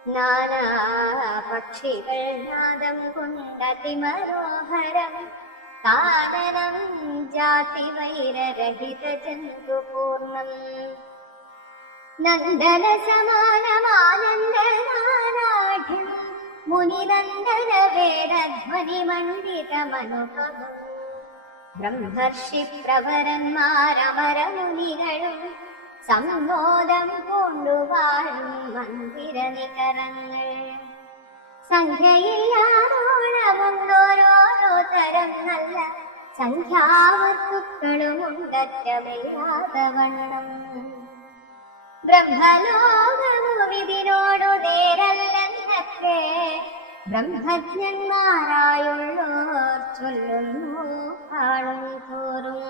നാനാപക്ഷികൾ നാദം കൊണ്ടതിമനോഹരം കാനനം ജാതിവൈരരഹിത ജന്തുപൂർണം നന്ദന സമാനമാനന്ദനാരാഢ്യം മുനിനന്ദന വേദധ്വനിമണ്ഡിതമനുപമം ബ്രഹ്മർഷി പ്രവരന്മാരമരമുനികളും സമ്മോദം കൊണ്ടുവാഴും മന്ദിരനികരങ്ങൾ സംഖ്യയില്ലാതോളമുണ്ടോരോരോ തരം നല്ല സംഖ്യാവസ്തുക്കളുമുണ്ടറ്റമില്ലാതവണ്ണം ബ്രഹ്മലോകമുവിതിനോടു നേരല്ലെന്നത്രേ ബ്രഹ്മജ്ഞന്മാരായുള്ളോർ ചൊല്ലുന്നു കാണും തോറും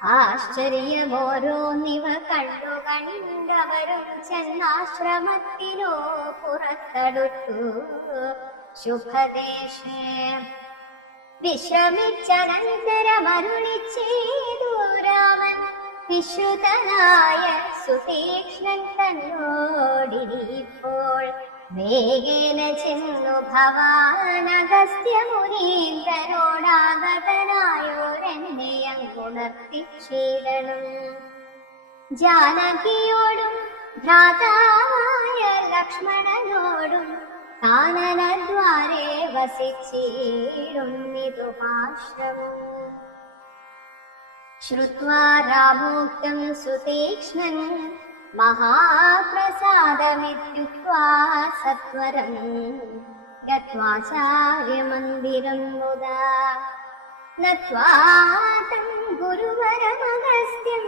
ആശ്ചര്യമോരോന്നിവ കണ്ടു കണ്ടവരും ചെന്നാശ്രമത്തിനോ പുറത്തടുത്തു ശുഭദേശേ വിശ്രമിച്ചനന്തരമരുളിച്ചേതു രാമൻ വിശ്രുതനായ സുതീക്ഷ്ണൻ തന്നോടിപ്പോൾ വേഗേന ചെന്നു ഭവാൻ അഗസ്ത്യ മുനീന്ദ്രനോടാഗതനായോരെന്നെ അങ്ങുണർത്തിച്ചിടണം ജാനകിയോടും ഭ്രാതാവായ ലക്ഷ്മണനോടും കാനനദ്വാരേ വസിച്ചിടുന്നിതു ആശ്രമം ശ്രുത്വാ രാമോക്തം സുതീക്ഷ്ണൻ മഹാപ്രസാദമിത്യുക്ത്വാ സത്വരം ഗത്വാചാര്യമന്ദിരം മുദാ നത്വാ തം ഗുരുവരമഗസ്ത്യം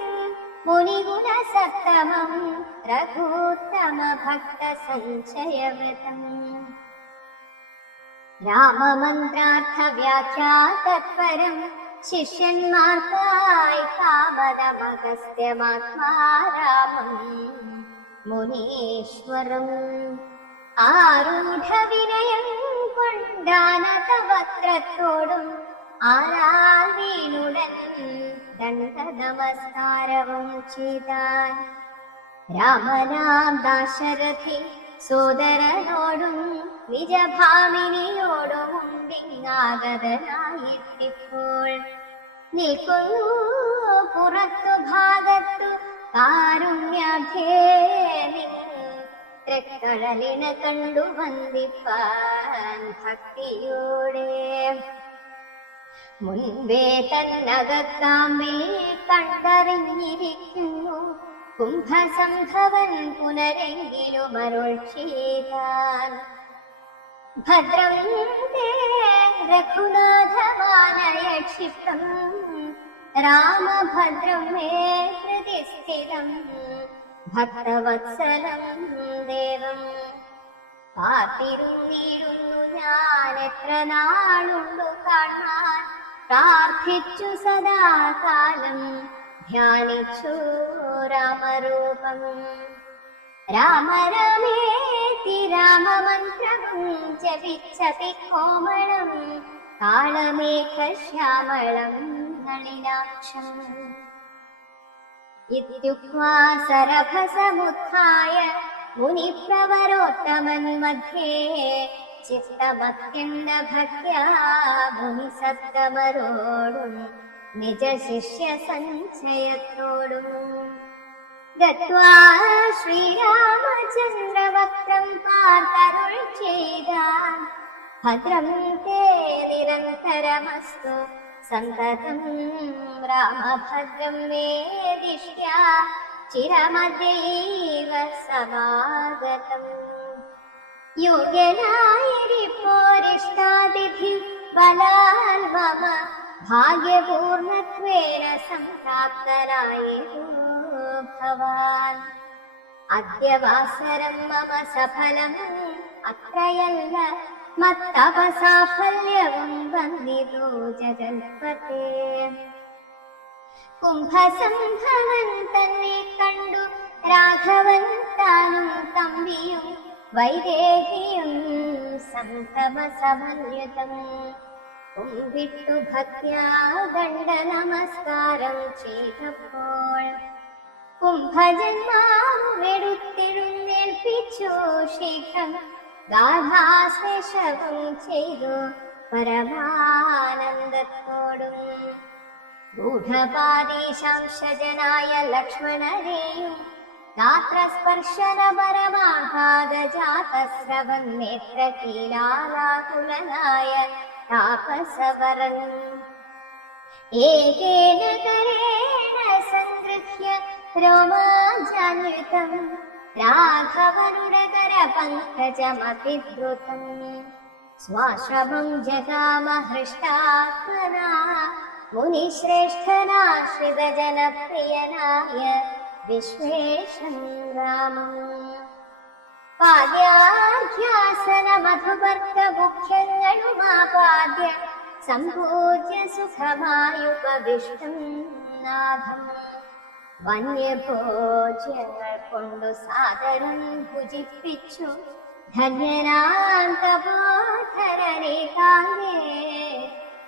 മുനിഗുണസത്തമം രഘൂത്തമ ഭക്തസഞ്ചയവൃതം രാമമന്ത്രാർത്ഥവ്യാഖ്യാ തത്പരം ശിഷ്യന്മാർക്കായി കാമദമഗസ്ത്യമാത്മാരാമം മുനീശ്വരം ആരൂഢവിനയം കൊണ്ടാനതവക്രത്തോടും ആരാൽ വീണുടൻ ദണ്ഡനമസ്കാരവും ചെയ്താൻ രാമനാം ദാശരഥി സോദരനോടും നിജഭാമിനിയോടും ഉണ്ടിങ്ങാഗതനായിട്ടിപ്പോൾ നിൽക്കുന്നു പുറത്തു ഭാഗത്തു കാരുണ്യാഭ്യേ തൃക്കടലിനെ കണ്ടു വന്ദിപ്പാൻ ഭക്തിയോടെ മുൻപേ തന്നകക്കാമ്പിൽ കണ്ടറിഞ്ഞിരിക്കുന്നു കുംഭസംഭവൻ പുനരെങ്കിലും അരുൾ ചെയ്താൻ ഭദ്രം തേ രഘുനാഥമാനയ ക്ഷിപ്രം രാമഭദ്രം മേ ഹൃദി സ്ഥിരം ഭക്തവത്സലം ദേവം കാത്തിരുന്നിരുന്നു ഞാൻ എത്ര നാളുണ്ടു കാണാൻ പ്രാർത്ഥിച്ചു സദാകാലം ധ്യാനിച്ചു രാമരൂപം രാമ രാമേതി രാമമന്ത്രവും ജപിച്ചപി കോമളം കാളമേഘശ്യാമളം നളിനാക്ഷം ഇത്യുക്ത്വാ സരഭസമുത്ഥായ മുനിപ്രവരോത്തമൻ മധ്യേ ചിത്തമത്യന്ത ഭക്യാ മുനിസത്തമരോടും നിജ ശിഷ്യ സഞ്ചയത്തോടും ഗത്വാ ശ്രീരാമചന്ദ്രവക്രം പാർത്തരുൾ ചെയ്താൻ ഭദ്രം തേ നിരന്തരമസ്തു സന്തതം രാമഭദ്രം മേ ദിഷ്ട്യാ ചിരമദ്യൈവ സമാഗതം യോഗ്യനായിരിപ്പോരിഷ്ടാതിഥി ബലാൽ മമ ഭാഗ്യപൂർണത്വേന സംപ്രാപ്തനായേതു ഭവാൻ അദ്യ വാസരം മമ സഫലം അത്രയല്ല മത്തപസാഫല്യവും വന്ദിതോ ജഗൽപതേ കുംഭസംഭവൻ തന്നെ കണ്ടു രാഘവൻ താനും തമ്പിയും വൈദേഹിയും സംഭവസമന്വിതം കുംഭിട്ടു ഭക്യാ ദണ്ഡ നമസ്കാരം ചെയ്തപ്പോൾ കുംഭജന്മാവെടുത്തെഴുന്നേൽപ്പിച്ചു ശീഘ്രം ഗാഥാശ്ലേഷവും ചെയ്തു പരമാനന്ദത്തോടും ഗൂഢപാദീശാംശജനായ ലക്ഷ്മണരെയും ഗാത്രസ്പർശന പരമാഘാതജാതസ്രവം നേത്രകീലാകുലനായ താപസവരൻ ഏകേന കരേണ സംഗൃഹ്യ രോമാഞ്ചാന്വിതം രാഘവനുരകര പങ്കജമതിദ്രുതം സ്വാശ്രമം ജഗാമ ഹൃഷ്ടാത്മനാ മുനിശ്രേഷ്ഠനാശ്രിതജനപ്രിയനായ വിശ്വേശം രാമം പാദ്യാഭ്യാസന മധുവർത്ത മുഖ്യങ്ങളുമാപാദ്യ സംപൂജ്യ സുഖമായുപവിഷ്ടം നാഥം വന്യഭോജ്യങ്ങൾ കൊണ്ടു സാദരം ഭുജിപ്പിച്ചു ധന്യനാം തപോധരനെ കാലേ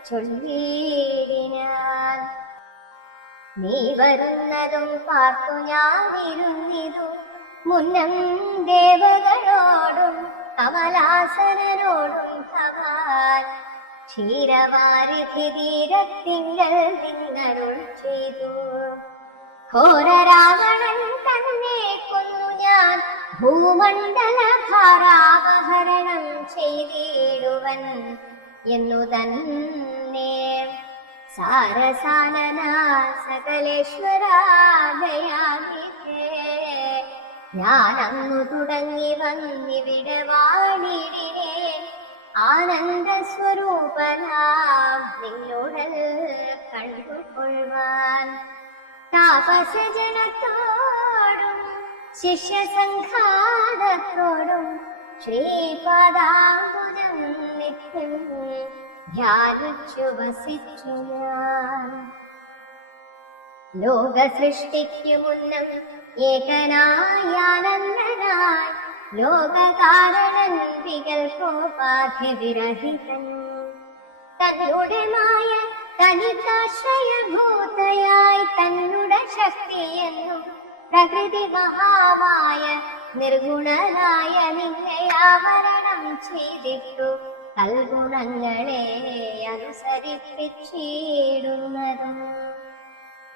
ചൊല്ലിയിടിനാൻ നീ വരുന്നതും പാർത്തു ഞാനിരുന്നിതു മുന്നം ദേവകളോടും കമലാസനോടും ഭവാൻ ക്ഷീരവാരിധി തീരത്തിങ്കൽ നിന്നരുൾ ചെയ്തു ഘോരരാവണൻ തന്നെ കൊന്നു ഞാൻ ഭൂമണ്ഡല ഭാരാപഹരണം ചെയ്തിടുവൻ എന്നു തന്നെ സാരസാനന സകലേശ്വരാഭയാമിതേ ഞാനന്നു തുടങ്ങി വന്നിവിടെ വാണിടിനെ ആനന്ദ സ്വരൂപനാം നിന്നുടൽ കണ്ടുകൊള്ളുവാൻ താപസജനത്തോടും ശിഷ്യസംഘാതത്തോടും ശ്രീപാദാംബുജം നിത്യം ധ്യാനിച്ചു വസിച്ചു ഞാൻ ലോകസൃഷ്ടിക്കു മുന്നം ഏകനായാനന്ദനായി ലോകകാരണൻ വികൽപോപാധി വിരഹിതൻ തന്നുടെ മായ തനിക്കാശ്രയഭൂതയായി തന്നുടെ ശക്തിയെന്നും പ്രകൃതി മഹാമായ നിർഗുണനായ നിന്നെ ആവരണം ചെയ്തിട്ടു കൽഗുണങ്ങളെ അനുസരിപ്പിച്ചിടുന്നതും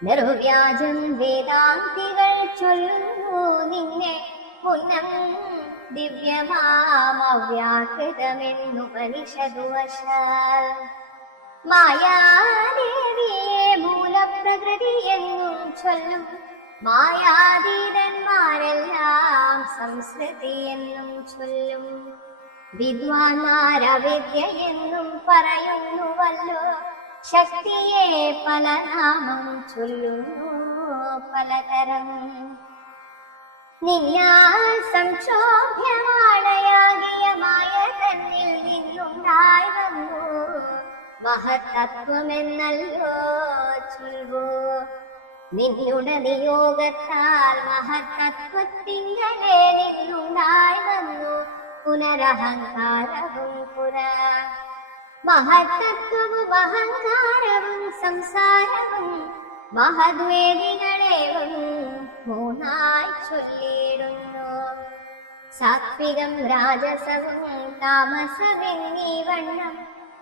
നിർവ്യാജം വേദാന്തികൾ ചൊല്ലുന്നു നിന്നെ മുന്നം ദിവ്യമാമവ്യാകൃതമെന്നുപനിഷദുവശാൽ മായാദേവിയെ മൂലപ്രകൃതി എന്നും ചൊല്ലും മായാതീതന്മാരെല്ലാം സംസ്കൃതി എന്നും ചൊല്ലും വിദ്വാൻമാരവിദ്യ എന്നും പറയുന്നുവല്ലോ ശക്തിയെ പല നാമം ചൊല്ലുന്നു പലതരം നിന്നാൽ സംക്ഷോഭ്യമാണയാകിയ മായ തന്നിൽ നിന്നുണ്ടായി വന്നു മഹത്തത്വമെന്നല്ലോ ചൊൽവോ നിന്നുടെ നിയോഗത്താൽ മഹത്തത്വത്തിങ്കലേ നിന്നുണ്ടായി വന്നു പുനരഹങ്കാരവും പുരാ മഹത്തത്വവും അഹങ്കാരവും സംസാരവും മഹദ്വേദികളേവും മൂന്നായി ചൊല്ലിയിടുന്നു സാത്വികം രാജസവും താമസമെന്നീ വണ്ണം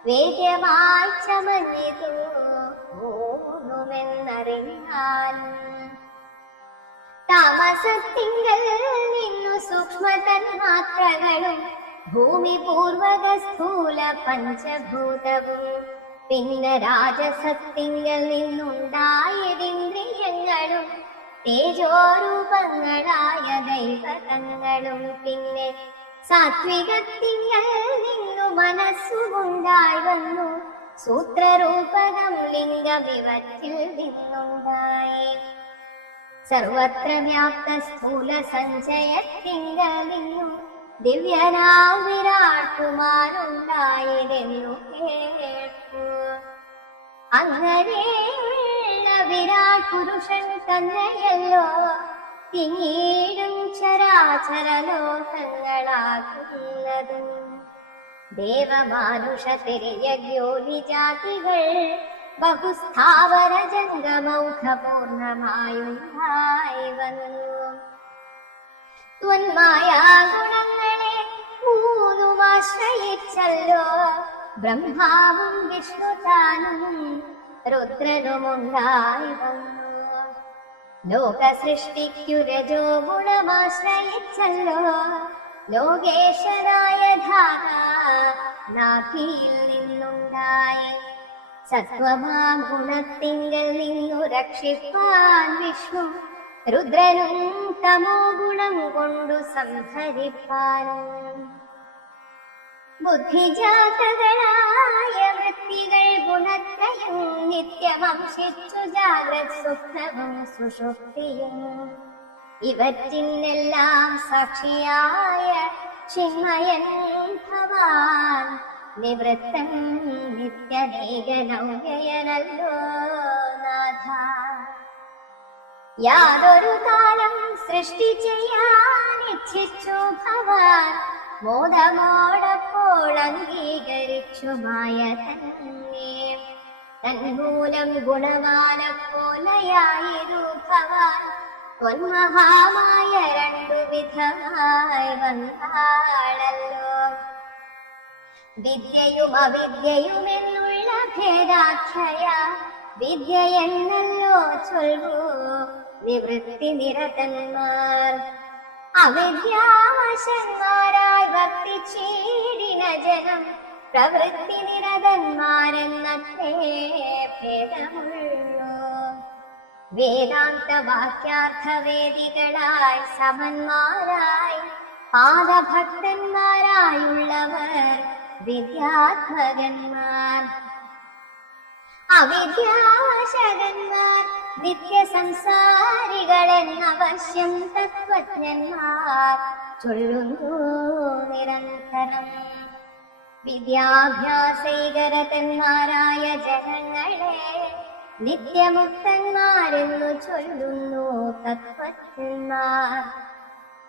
വേദ്യമായി ചമഞ്ഞിതു മൂന്നുമെന്നറിഞ്ഞാലും താമസത്തിങ്കൽ നിന്നു സൂക്ഷ്മ തന്മാത്രകളും ഭൂമി പൂർവക സ്ഥൂല പഞ്ചഭൂതവും പിന്നെ രാജസത്തിങ്കൽ നിന്നുണ്ടായതിന്ദ്രിയങ്ങളും തേജോരൂപങ്ങളായ ദൈവതങ്ങളും പിന്നെ സാത്വികത്തിങ്കൽ നിന്നു മനസ്സുമുണ്ടായി വന്നു സൂത്രരൂപകം ലിംഗവിവറ്റിൽ നിന്നുണ്ടായി സർവത്ര വ്യാപ്ത സ്ഥൂല സഞ്ചയത്തിങ്കലിന്നു ദിവ്യനാം വിരാട് കുമാരുണ്ടായതെന്നു കേട്ടു. അങ്ങനെയുള്ള വിരാട് പുരുഷൻ തന്നെയല്ലോ പിന്നീടും ചരാചര ലോകങ്ങളാക്കുന്നതും ദേവമാനുഷ തിര്യജ്യോതി ജാതികൾ ബഹുസ്ഥാവര ജംഗമൗഘപൂർണമായുണ്ടായി വന്നു. ത്വന്മായാ ഗുണങ്ങളെ മൂന്നുമാശ്രയിച്ചല്ലോ ബ്രഹ്മാവും വിഷ്ണുതാനും രുദ്രനുമുണ്ടായി വന്നു. ലോക സൃഷ്ടിക്കു രജോ ഗുണമാശ്രയിച്ചല്ലോ ലോകേശ്വരായ ധാത നാഭിയിൽ നിന്നുണ്ടായി. സത്വമാം ഗുണത്തിങ്കൽ നിന്നു രക്ഷിപ്പാൻ വിഷ്ണു രുദ്രനും തമോ ഗുണം കൊണ്ടു സംഹരിപ്പാനും. ബുദ്ധിജാതകളായ വൃത്തികൾ ഗുണത്രയം നിത്യമംശിച്ചു ജാഗ്രത് സ്വപ്നവും സുഷുപ്തിയും ഇവറ്റിനെല്ലാം സാക്ഷിയായ ചിന്മയൻ ഭവാൻ നിവൃത്തം നിത്യനേകനൗകയനല്ലോ നാഥ. യാതൊരു കാലം സൃഷ്ടി ചെയ്യാൻ ഇച്ഛിച്ചു ഭവാൻ മോദമോടപ്പോൾ അംഗീകരിച്ചു മായ തന്നെ. തന്മൂലം ഗുണവാനപ്പോലയായിരു ഭവാൻ പൊന്മഹാമായ രണ്ടു വിധമായി വന്നാളല്ലോ. വിദ്യയും അവിദ്യയുമെന്നുള്ള ഭേദാഖ്യയ വിദ്യ എന്നല്ലോ ചൊല്ലു നിവൃത്തി നിരതന്മാർ. അവിദ്യാവശന്മാരായി വർത്തിച്ചീടിന ജനം പ്രവൃത്തി നിരതന്മാരെന്നേ ഭേദമുള്ളൂ. വേദാന്ത വാക്യാർത്ഥവേദികളായി സമന്മാരായി പാദഭക്തന്മാരായുള്ളവർ വിദ്യാത്മകന്മാർ. അവിദ്യാവശകന്മാർ നിത്യസംസാരികളെന്നവശ്യം തത്വജ്ഞന്മാർ ചൊല്ലുന്നു നിരന്തരം. വിദ്യാഭ്യാസൈകരതന്മാരായ ജനങ്ങളെ നിത്യമുക്തന്മാരെന്നു ചൊല്ലുന്നു തത്വജ്ഞന്മാർ.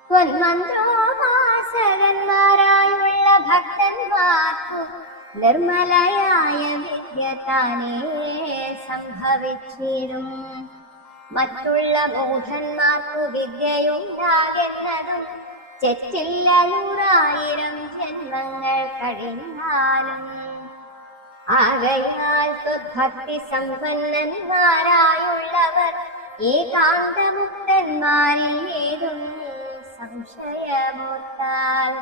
ത്വന്മന്ത്രോപാസകന്മാരായുള്ള ഭക്തന്മാർക്കു നിർമ്മലയായ വിദ്യ താനേ സംഭവിച്ചിരും. മറ്റുള്ള മൂഢന്മാർക്കു വിദ്യയുണ്ടാകുന്നതും ചെറ്റില്ല 100,000 ജന്മങ്ങൾ കഴിഞ്ഞാലും. ആകയാൽ ത്വദ്ഭക്തി സമ്പന്നന്മാരായുള്ളവർ ഏകാന്തമുക്തന്മാരിൽ ഏതും സംശയമോർത്താൽ.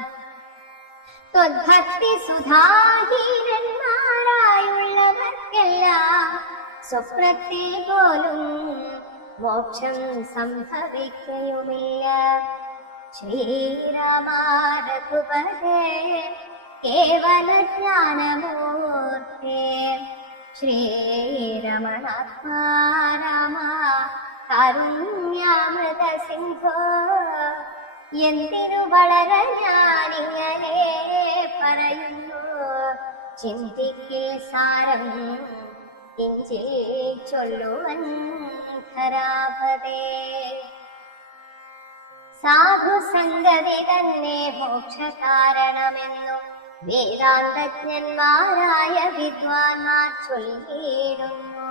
ത്വദ്ഭക്തി സുധാഹീനന്മാരായുള്ളവർക്കെല്ലാം സ്വപ്നത്തെ പോലും മോക്ഷം സംഭവിക്കുകയുമില്ല. ശ്രീരാമാരഘുപതേ കേവല ജ്ഞാനമൂർത്തേ ശ്രീരമണാത്മാ രാമ കാരുണ്യാമൃത സിന്ധോ. എന്തിനു വളരെ ഞാനിങ്ങനെ പറയുന്നു ചിന്തിക്കിൽ സാരം കിഞ്ചിൽ ചൊല്ലുവൻ ധരാപതേ. സാധുസംഗതി തന്നെ മോക്ഷകാരണമെന്നു വേദാന്തജ്ഞന്മാരായ വിദ്വാൻമാർ ചൊല്ലിയിടുന്നു.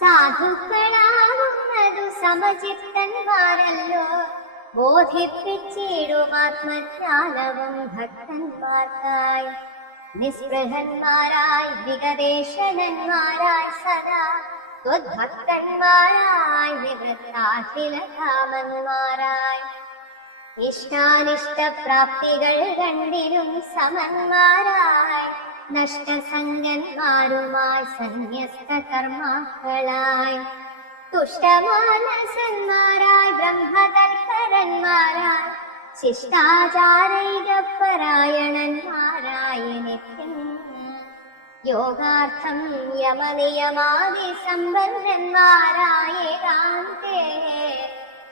സാധുക്കളാകുന്നതു സമചിത്തന്മാരല്ലോ ബോധിപ്പിച്ചിടും ആത്മജ്ഞാനവും ഭക്തന്മാർക്കായി. നിസ്പൃഹന്മാരായി വിഗതേശനന്മാരായി സദാ ത്വദ്ഭക്തന്മാരായി നിവൃത്താഖിലകാമന്മാരായി. ഇഷ്ടാനിഷ്ടപ്രാപ്തികൾ രണ്ടിലും സമന്മാരായി നഷ്ടസംഗന്മാരുമായി സന്യസ്ത കർമാക്കളായി. തുഷ്ടമാനസന്മാരായി ബ്രഹ്മതൽപരന്മാരായി ശിഷ്ടാചാരൈകപരായണന്മാരായി നിത്യം യോഗാർത്ഥം യമനിയമാദി സമ്പന്നന്മാരായ ഏകാന്തേ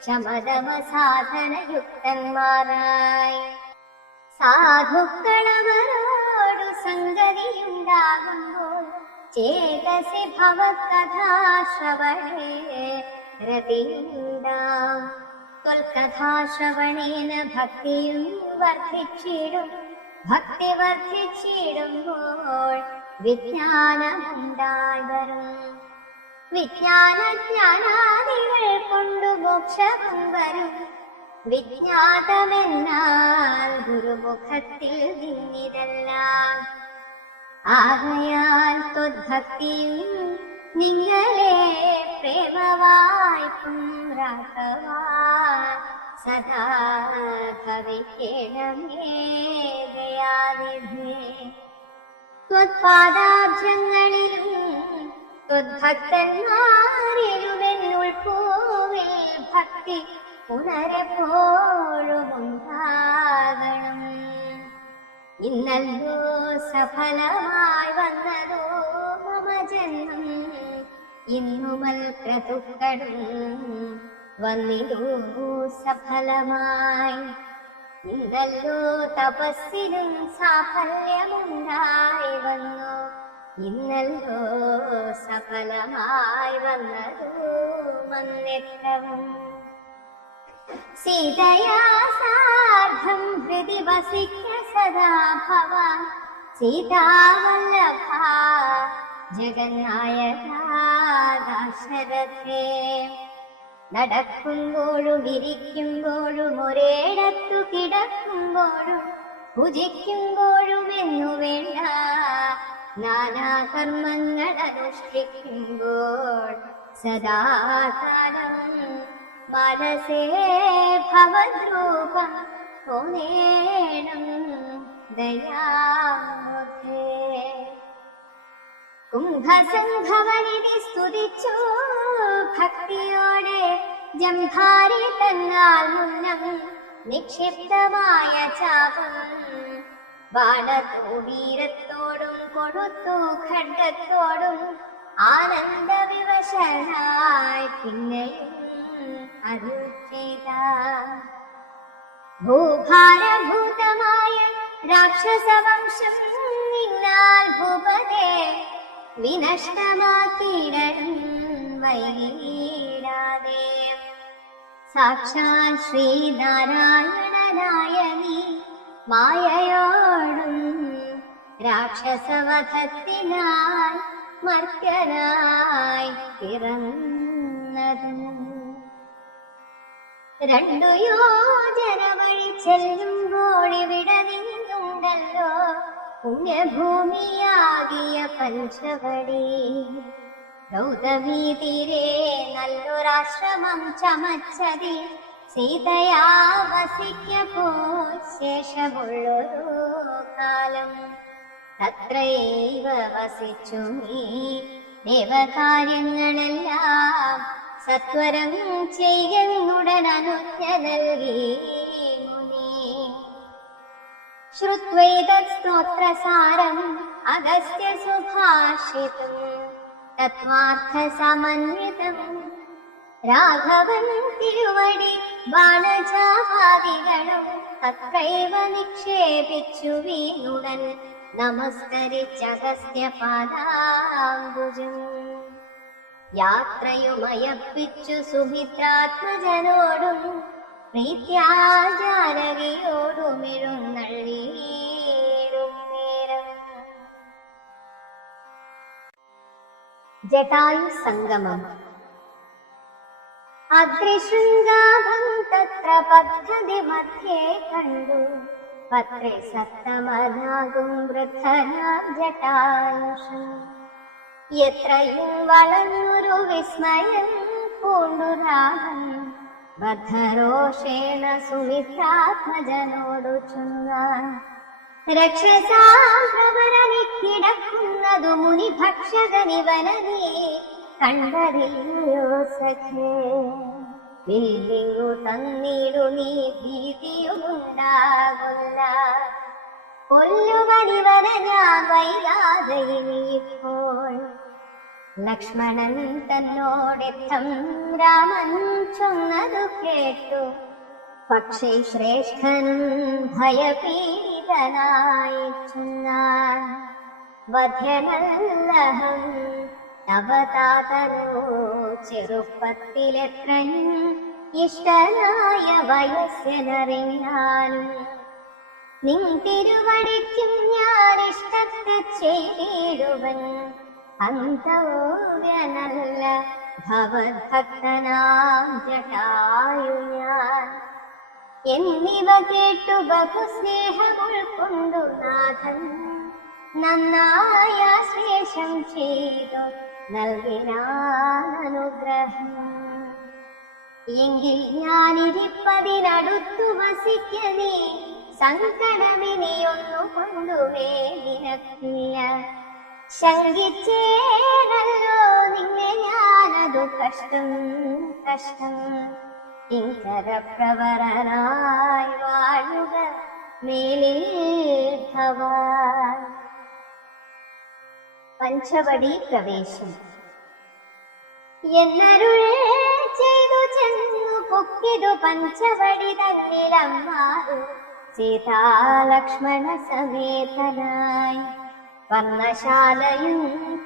ശമദമ സാധനയുക്തന്മാരായി. സാധുക്കളവരോടു സംഗതിയുണ്ടാകുമ്പോൾ ചേതസി ഭവകഥാശ്രവണേ രതിയുണ്ടാം. ത്വൽകഥാശ്രവണേന ഭക്തിയും വർദ്ധിച്ചിടും. ഭക്തി വർദ്ധിച്ചിടുമ്പോൾ വിജ്ഞാനമുണ്ടായി വരും. വിജ്ഞാനജ്ഞാനാദികൾ കൊണ്ടു മോക്ഷവും വരും. വിജ്ഞാതമെന്നാൽ ഗുരുമുഖത്തിൽ നിന്നിതെല്ലാം. ആകയാൽ ത്വദ്ഭക്തിയും നിങ്ങളെ പ്രേമവായ്പും രാഘവാൻ സദാ ഭവിക്കണമേ ദയാനിധേ. ത്വത്പാദാബ്ജങ്ങളിലും ത്വദ്ഭക്തന്മാരിലുമെന്നുൾപ്പൂവിൽ ഭക്തി പുനരെപ്പോഴും ഉണ്ടാകണം. ഇന്നല്ലോ സഫലമായി വന്നതോ മമ ജന്മം. ഇന്നുമൽ ക്രതുക്കളും വന്നിതോ സഫലമായി. ഇന്നല്ലോ തപസ്സിലും സാഫല്യമുണ്ടായി വന്നു. ഇന്നല്ലോ സഫലമായി വന്നതോ മന്നേറ്റവും. സീതയാ സാർദ്ധം ഹൃദി വസിക്ക സദാ ഭവാൻ. സീതാവല്ലഭ ജഗന്നായക ദശരഥേ. നടക്കുമ്പോഴും ഇരിക്കുമ്പോഴും ഒരേടത്തു കിടക്കുമ്പോഴും ഭുജിക്കുമ്പോഴും എന്നു വേണ്ട നാനാകർമ്മങ്ങൾ അനുഷ്ഠിക്കുമ്പോൾ സദാകാലം മനസേ ഭവദ്രൂപം തോന്നേണം ദയാമുഖേ. കുംഭസംഭവനിധി സ്തുതിച്ചു ഭക്തിയോടെ ജംഭാരി തന്നാൽ മുന്നം നിക്ഷിപ്തമായ ചാപം ബാണത്തോ വീരത്തോടും കൊടുത്തു ഖഡ്ഗത്തോടും ആനന്ദവിവശനായി പിന്നെയും അരുൾ ചെയ്ത. ഭൂഭാരഭൂതമായ രാക്ഷസവംശം നിന്നാൽ ഭൂപതേ വിനഷ്ടമാക്കിയിടണം വൈകിടാതെ. സാക്ഷാൽ ശ്രീനാരായണനായ നീ മായയോടും രാക്ഷസവധത്തിനാൽ മർത്യനായി പിറന്നതും. 2 യോജന വഴി ചെല്ലുമ്പോൾ ഇവിടെ നിന്നുണ്ടല്ലോ പുണ്യഭൂമിയാകിയ പഞ്ചവടി. ഗൗതമീ തീരെ നല്ലൊരാശ്രമം ചമച്ചതി സീതയാ വസിക്കപ്പോ ശേഷമുള്ളൊരു കാലം. തത്രൈവ വസിച്ചു നീ ദേവകാര്യങ്ങളെല്ലാം സത്വരം ചെയ്യുന്നുടനുജ്ഞ നൽകി മുനി. ശ്രുത്വൈതത് സ്തോത്രസാരം അഗസ്ത്യ സുഭാഷിതം തത്വാർത്ഥ സമന്വിതം. രാഘവൻ തിരുവടി ബാണചാപാദികളും തത്രൈവ നിക്ഷേപിച്ചു വീണുടൻ നമസ്കരിച്ചഗസ്ത്യ പാദാംബുജം. യാത്രയുമയപ്പിച്ചു സുമിത്രാത്മജനോടും പ്രീത്യാ ജാനകിയോടും എഴുന്നള്ളിയിടും നേരം. ജടായു സംഗമം. അദ്രിശൃംഗാഭം തത്ര പദ്ധതി മധ്യേ കണ്ടു പത്രേ സപ്തമനാകും വൃദ്ധനാം ജടായുഷം. എത്രയും വളർന്നൊരു വിസ്മയം പൂണ്ടു രാമൻ ബദ്ധരോഷേണ സുമിത്രാത്മജനോടു ചൊന്നാൻ. രക്ഷസാം പ്രവരനിക്കിടക്കുന്നതു മുനിഭക്ഷകനിവനനീ കണ്ടതില്ലയോ സഖേ. വില്ലിങ്ങു തന്നിടു നീ ഭീതിയുമുണ്ടാകുന്ന കൊല്ലുവനിവന ഞാൻ വൈകാതെ ഇനിയിപ്പോൾ. ലക്ഷ്മണൻ തന്നോടിത്തം രാമൻ ചൊന്നതു കേട്ടു. പക്ഷേ ശ്രേഷ്ഠനും ഭയപീഡിതനായി ചൊന്നാൻ. വധ്യനല്ലഹം തവ താതനോ ചെറുപ്പത്തിലെത്രയും ഇഷ്ടനായ വയസ്സനറിഞ്ഞാലും നിൻ തിരുവടിക്കും ഞാൻ ഇഷ്ടത്തെ ചെയ്തിടുവൻ. അന്തോവ്യനല്ല ഭവഭക്തനാം ജടായു ഞാൻ. എന്നിവ കേട്ടു ബഹുസ്നേഹം ഉൾക്കൊണ്ടു നാഥൻ നന്നായ ശേഷം ചെയ്തു നൽകിനാനുഗ്രഹം. എങ്കിൽ ഞാനിരിപ്പതിനടുത്തു വസിക്കനീ സങ്കടമിനിയൊന്നു കൊണ്ടുമേ നിനക്കില്ല. ശങ്കിച്ചേടല്ലോ നിന്നെ ഞാനതു കഷ്ടം കഷ്ടം. കിങ്കരപ്രവരനായി വാഴുക മേലിൽ ഭവാൻ. പഞ്ചവടി പ്രവേശം. എന്നരുൾ ചെയ്തു ചെന്നു പൊക്കിതു പഞ്ചവടി തന്നിലമ്മാറു സീതാലക്ഷ്മണ സമേതനായി. വർണ്ണശാലയും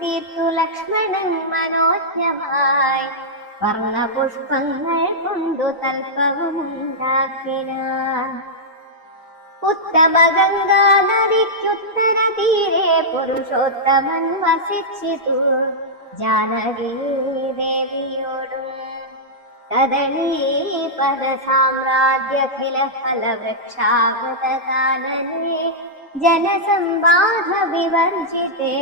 തീർത്തു ലക്ഷ്മണൻ മനോജ്ഞമായി. വർണ്ണപുഷ്പങ്ങൾ കൊണ്ടു തൽപ്പവുമുണ്ടാക്കിനാൻ. ഉത്തമ ഗംഗാ നദിക്കുത്തര തീരെ പുരുഷോത്തമൻ വസിച്ചിതു ജാനകീ ദേവിയോടും. കദളീപദ സാമ്രാജ്യഖില ഫലവൃക്ഷാവൃതകാനനെ ജനസംബാധ വിവർജിതേ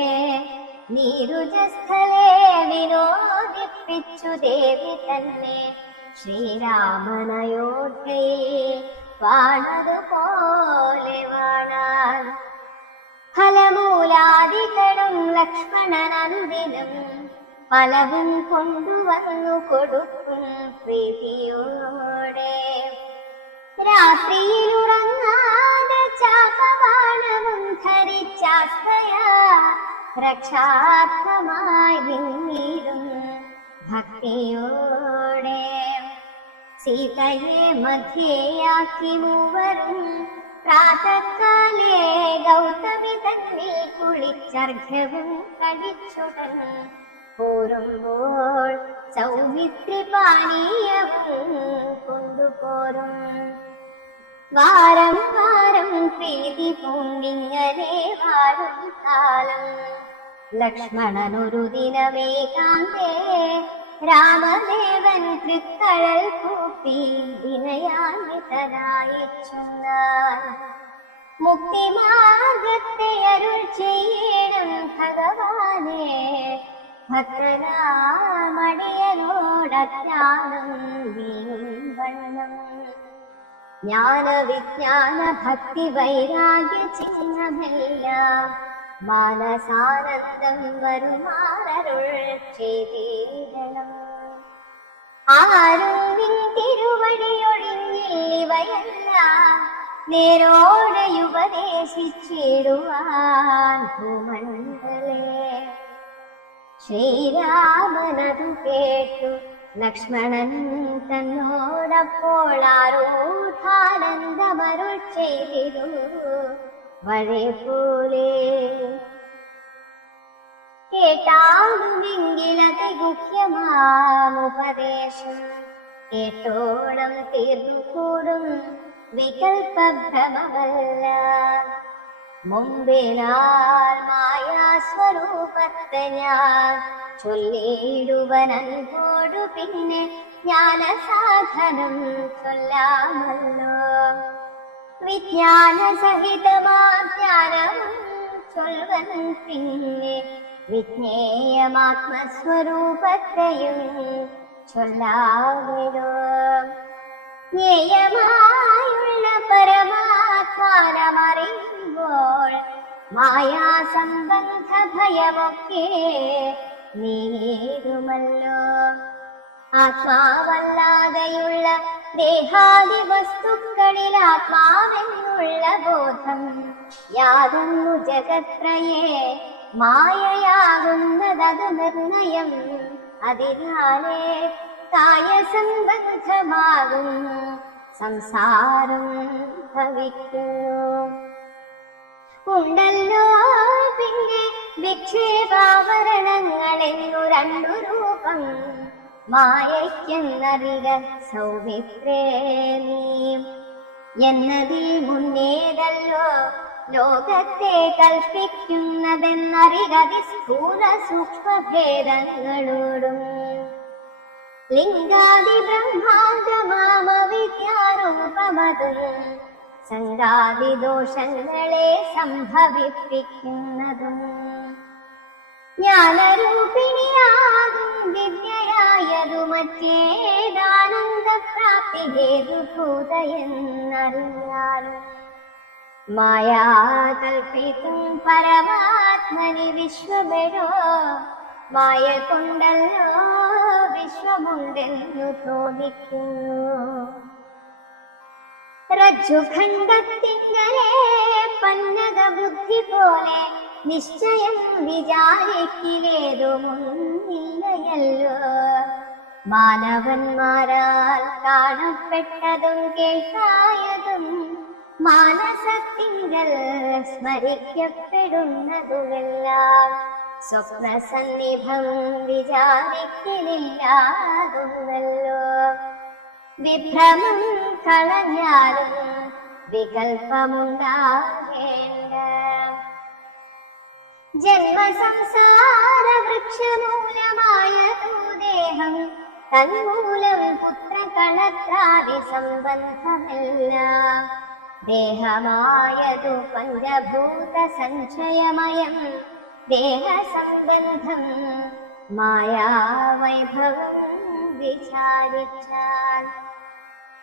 നീരുജസ്ഥലേ വിനോദിപ്പിച്ചു ദേവി തന്നെ. ശ്രീരാമനയോധ്യയിൽ വാണതുപോലെ വാണാൻ. ഫലമൂലാദികളും ലക്ഷ്മണൻ അനുദിനം ഫലവും കൊണ്ടുവന്നു കൊടുക്കും പ്രീതിയോടെ. രാത്രിയിലുറങ്ങാതെ ചാപബാണവും ധരിച്ചാസ്തയാ രക്ഷാർത്ഥമായി വിണ്ണീടും ഭക്തിയോടെ. സീതയെ മധ്യേയാക്കി മൂവരും പ്രാതകാലേ ഗൗതമി തന്നിൽ കുളിച്ചർഘ്യവും കഴിച്ചുടൻ പോരുമ്പോൾ സൗമിത്രി പാനീയവും കൊണ്ടുപോരും. വാരം വാരം പ്രീതി പൂണ്ടിങ്ങനെ വാഴും കാലം. ലക്ഷ്മണനൊരു ദിനമേകാന്തേ രാമദേവൻ തൃക്കഴൽ കൂപ്പി വിനയാന്വിതനായി ചൊന്നാൻ. മുക്തിമാർഗത്തെ അരുൾ ചെയ്യണം ഭഗവാനെ. ഭക്തനാമടിയനോടജ്ഞാനം വീണും വണ്ണം. ജ്ഞാനവിജ്ഞാന ഭക്തി വൈരാഗ്യ ചിഹ്നമെല്ലാം മാനസാനന്ദം വരുമാറരുൾ ചെയ്തിടണം. ആരും നിൻ തിരുവടിയൊഴിഞ്ഞിവയെല്ലാം നേരോടെ ഉപദേശിച്ചിടുവാൻ ഭൂമണ്ഡലേ. ശ്രീരാമനതു കേട്ടു ലക്ഷ്മണൻ തന്നോടപ്പോൾ ആരോധാനന്ദമരുൾ ചെയ്തിരു വഴി പോലെ. കേട്ടാലുമെങ്കിലതി ഗുഹ്യമാമുപദേശം കേട്ടോളം തീർന്നു കൂടും വികൽപഭ്രമമല്ല. മുമ്പിനാൽ മായാസ്വരൂപത്തെ ഞാൻ ചൊല്ലിടുവനോടു പിന്നെ ജ്ഞാനസാധനം ചൊല്ലാമല്ലോ. വിജ്ഞാനസഹിതമാജ്ഞാനവും ചൊൽവൻ പിന്നെ വിജ്ഞേയമാത്മസ്വരൂപത്തെയും ചൊല്ലാവിടോ. ജ്ഞേയമായുള്ള പരമാത്മാനമറിയുമ്പോൾ മായാസംബന്ധ ഭയമൊക്കെ നീങ്ങുമല്ലോ. ആത്മാവല്ലാതെയുള്ള ദേഹാദി വസ്തുക്കളിൽ ആത്മാവെന്നുള്ള ബോധം യാതൊന്നു ജഗത്രയേ മായയാകുന്നതത് നിർണയം. അതിനാലേ കായസംബന്ധമാകും സംസാരം ഭവിക്കുന്നു. ഉണ്ടല്ലോ പിന്നെ വിക്ഷേപാവരണങ്ങളെന്നു രണ്ടു രൂപം മായയ്ക്കെന്നറിക സൗമിത്രേ നീ. എന്നതിൽ മുന്നേതല്ലോ ലോകത്തെ കൽപ്പിക്കുന്നതെന്നറികതി സ്ഥൂല സൂക്ഷ്മഭേദങ്ങളോടും ലിംഗാദി ബ്രഹ്മാണ്ടമാമ വിദ്യാരൂപമതും സംഗാദി ദോഷങ്ങളെ സംഭവിപ്പിക്കുന്നതും ജ്ഞാനരൂപിണിയാകും വിദ്യയായതു മറ്റേതാനന്ദപ്രാപ്തി ഹേതുഭൂതയെന്നറിയാലും മായാകൽപ്പിതും പരമാത്മനി വിശ്വമെടോ. മായ കൊണ്ടല്ലോ വിശ്വമുണ്ടെന്നു തോന്നിക്കുന്നു. രജ്ജുഖണ്ഡത്തിങ്കലെ പന്നക ബുദ്ധി പോലെ നിശ്ചയം വിചാരിക്കിലേതുമൊന്നില്ലയല്ലോ. മാനവന്മാരാൽ കാണപ്പെട്ടതും കേൾക്കായതും മാനസത്തിങ്കൽ സ്മരിക്കപ്പെടുന്നതുമെല്ലാം സ്വപ്നസന്നിഭം വിചാരിക്കലില്ലാതുമല്ലോ. വിഭ്രമം കളഞ്ഞാലും വികൽപ്പമുണ്ടാകേണ്ട. ജന്മസംസാര വൃക്ഷമൂലമായതു ദേഹം തന്മൂലം പുത്രകളത്രാദി സംബന്ധമല്ല. ദേഹമായതു പഞ്ചഭൂത സഞ്ചയമയം ദേഹസംബന്ധം മായാവൈഭവം വിചാരിച്ചാൽ.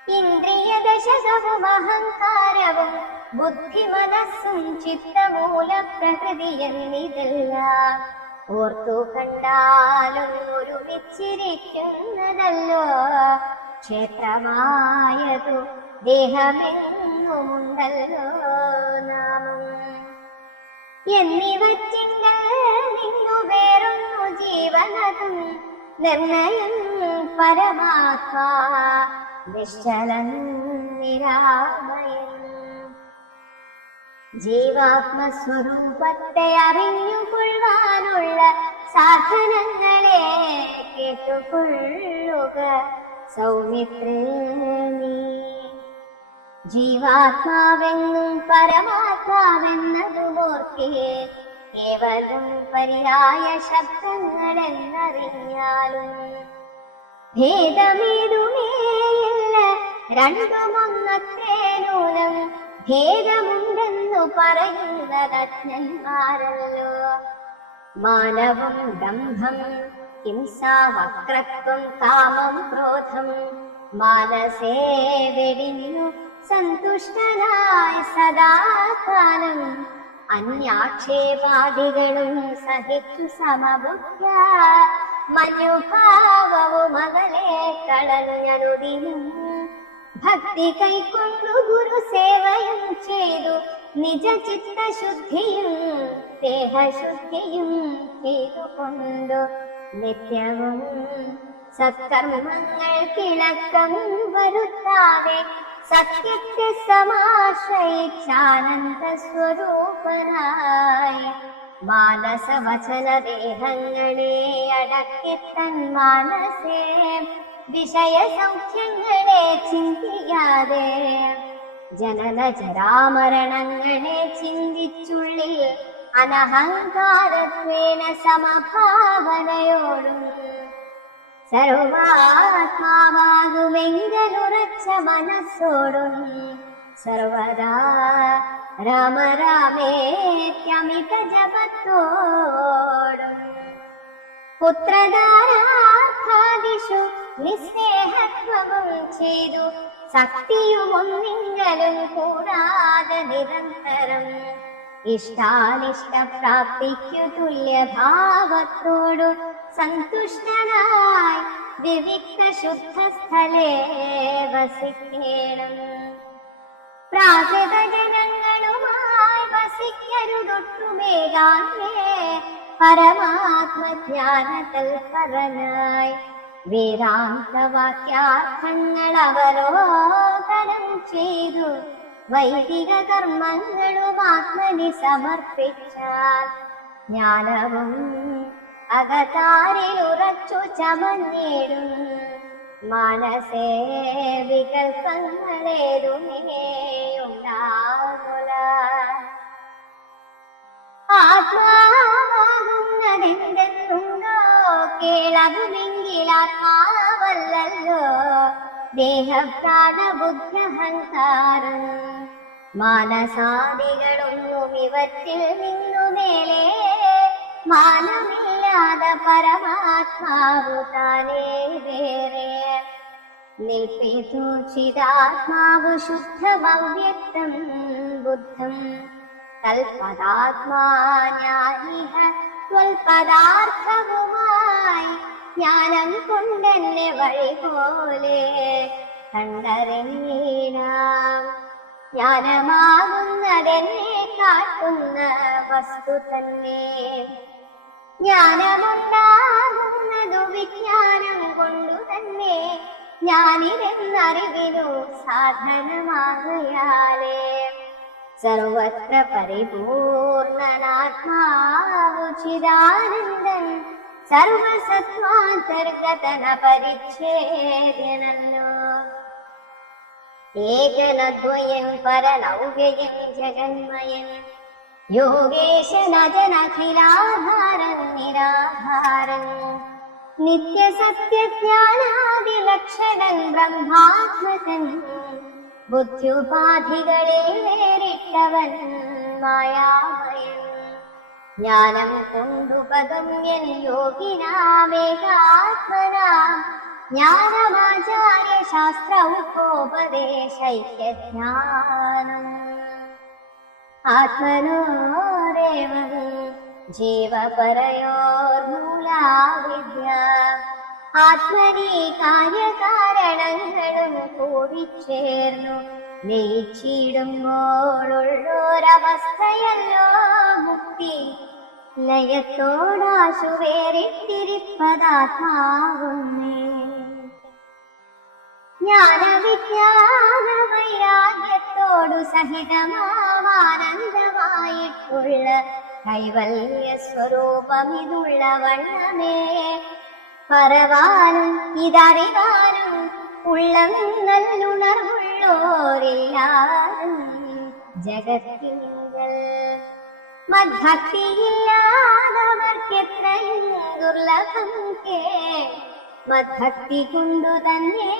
ഇന്ദ്രിയദശകവും അഹങ്കാരവും ബുദ്ധിമനസ്സും ചിത്തമൂല പ്രകൃതി എന്നിതെല്ലാം ഓർത്തു കണ്ടാലും ഒരുമിച്ചിരിക്കുന്നതല്ലോ. ക്ഷേത്രമായതു ദേഹമെന്നുമുണ്ടല്ലോ നാമം. എന്നിവറ്റിങ്കൽ നിന്നു വേറൊന്നു ജീവനതും നിർണയം പരമാത്മാ നിശ്ചലൻ നിരാമയൻ. ജീവാത്മസ്വരൂപത്തെ അറിഞ്ഞുകൊള്ളുവാനുള്ള സാധനങ്ങളെ കേട്ടുകൊള്ളുക സൗമിത്രേ നീ. ജീവാത്മാവെന്നും പരമാത്മാവെന്നതുമോർക്കേ കേവലം പര്യായ ശബ്ദങ്ങളെന്നറിഞ്ഞാലും ഭേദമേതുമേയില്ല രണ്ടുമൊന്നത്രേ നൂനം. ഭേദമുണ്ടെന്നു പറയുന്നതജ്ഞന്മാരല്ലോ. മാനവം ദംഭം ഹിംസ വക്രത്വം കാമം ക്രോധം മാനസേ വെടിഞ്ഞു സന്തുഷ്ടനായി സദാകാലം അന്യാക്ഷേപാദികളും സഹിച്ചു സമബുദ്ധ്യ മനുഭാവവും അകലെ കളഞ്ഞനുദിനും. ഭക്തി കൈക്കൊണ്ടു ഗുരു സേവയും ചെയ്തു നിജ ചിത്തശുദ്ധിയും ദേഹശുദ്ധിയും ചെയ്തുകൊണ്ടു നിത്യവും സത്കർമ്മങ്ങൾ കിളക്കം വരുത്താതെ സത്യത്തെ സമാശ്രയിച്ചാനന്ദ സ്വരൂപനായി മാനസവചന ദേഹങ്ങളെ അടക്കി തൻ മാനസേ വിഷയ സൗഖ്യങ്ങളെ ചിന്തിയാതെ ജനന ജരാമരണങ്ങളെ ചിന്തിച്ചുള്ളിൽ അനഹങ്കാരത്വേന സമഭാവനയോടും സർവാത്മാവാകുമെങ്കലുറച്ച മനസ്സോടും സർവദാ രാമ രാമേത്യമിത ജപത്തോടും പുത്രദാരാദിഷു നിസ്നേഹത്വവും ചെയ്തു ശക്തിയുമൊന്നിങ്കലും കൂടാതെ നിരന്തരം ഇഷ്ടാനിഷ്ടപ്രാപ്തിക്കു തുല്യഭാവത്തോടു സന്തുഷ്ടനായി വിവിക്ത ശുദ്ധസ്ഥലേ വസിക്കേണം. പ്രാകൃത ജനങ്ങളുമായി വസിക്കരുതൊട്ടുമേകാന്യേ പരമാത്മജ്ഞാന തൽപരനായി വേദാന്തവാക്യാർത്ഥങ്ങൾ അവലോകനം ചെയ്തു വൈദിക കർമ്മങ്ങളും ആത്മനി സമർപ്പിച്ചാൽ ജ്ഞാനവും അകതാരിൽ ഉറച്ചു ചമഞ്ഞിടും. മനസ്സേ വികൽപ്പങ്ങളേതുമേയുണ്ടാകുല. ആത്മാവാകുന്നതെന്തെന്നുണ്ടോ കേളകുമെങ്കിൽ ആത്മാവല്ലല്ലോ ദേഹപ്രാണബുദ്ധ്യഹങ്കാരം മാനസാദികളൊന്നും ഇവറ്റിൽ നിന്നു മേലെ മാനമില്ലാതെ പരമാത്മാവു താനേ വേറെ നിൽപ്പിതു ചിദാത്മാവു ശുദ്ധമവ്യക്തം ബുദ്ധം തൽപദാത്മാജ്ഞാനിഹ ത്വൽപദാർത്ഥവുമായി ജ്ഞാനം കൊണ്ടെന്നെ വഴി പോലെ കണ്ടറിഞ്ഞീടാം. ജ്ഞാനമാകുന്നതെന്നെ കാട്ടുന്ന വസ്തു തന്നെ. ജ്ഞാനമുണ്ടാകുന്നതു വിജ്ഞാനം കൊണ്ടു തന്നെ ജ്ഞാനിരെന്നറിവിനു സാധനമാകയാലേ സർവത്ര പരിപൂർണനാത്മാവു ചിദാനന്ദൻ സർവസത്വാന്തർഗതന പരിച്ഛേദ്യനല്ലോ. ഏകനദ്വയം പരനൗവ്യയം ജഗന്മയൻ യോഗേശനജനഖിലാധാരൻ നിരാധാരൻ നിത്യസത്യജ്ഞാനാദിലക്ഷണൻ ബ്രഹ്മാത്മകൻ ബുദ്ധ്യുപാധികളിൽ നേരിട്ടവൻ മായാമയൻ ജ്ഞാനം കൊണ്ടുപഗമ്യൻ യോഗിനാമേകാത്മനാം ജ്ഞാനമാചാര്യ ശാസ്ത്രൗപോപദേശൈക്യജ്ഞാനം ആത്മനോരേവം ജീവപരയോർമൂലാ വിദ്യ ആത്മനി കാര്യകാരണങ്ങളും കൂടിച്ചേർന്നു ലയിച്ചിടുമ്പോഴുള്ളൊരവസ്ഥയല്ലോ മുക്തി ലയത്തോടാശു വേറിട്ടിരിപ്പതാത്മാവുന്നേ. ജ്ഞാനവിജ്ഞാന വൈരാഗ്യത്തോടു സഹിതമാനന്ദമായിട്ടുള്ള കൈവല്യ സ്വരൂപമിതുള്ള വണ്ണമേ പറവാനും ഇതറിവാനും ഉള്ളം നല്ലുണർവുള്ളോരില്ലാരും ജഗത്തിങ്കൽ മദ്ഭക്തിയില്ലാതവർക്കെത്രയും ദുർലഭം മദ്ഭക്തി കൊണ്ടു തന്നെ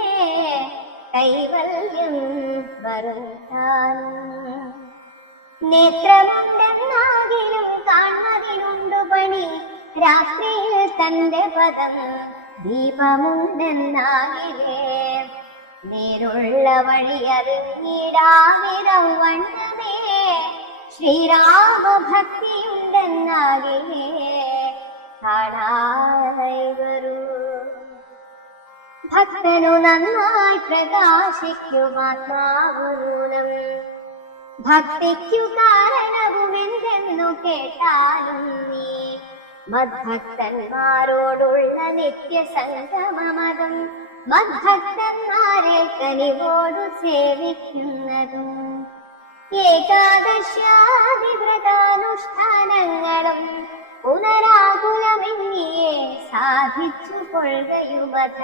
കൈവല്യം വരുത്താനും. നേത്രമുണ്ടെന്നാകിലും കാണുന്നതിനുണ്ടു പണി രാത്രിയിൽ തന്റെ പദം ദീപമുണ്ടെന്നാകിലേ നേരുള്ള വഴി അറിഞ്ഞിടാമിരം വണ്ണമേ ശ്രീരാമഭക്തിയുണ്ടെന്നാകിലേ കാണായി വരൂ. ഭക്തനു നന്നായി പ്രകാശിക്കുമാത്മാവൂലം ഭക്തിക്കു കാരണവുമെന്തെന്നു കേട്ടാലും നീ മദ്ഭക്തന്മാരോടുള്ള നിത്യസംഗമമതും മദ്ഭക്തന്മാരെ കനിവോടു സേവിക്കുന്നതും ഏകാദശ്യാദിവ്രതാനുഷ്ഠാനങ്ങളും പുനരാകുലമെന്നിയെ സാധിച്ചു കൊള്ളുകയുമത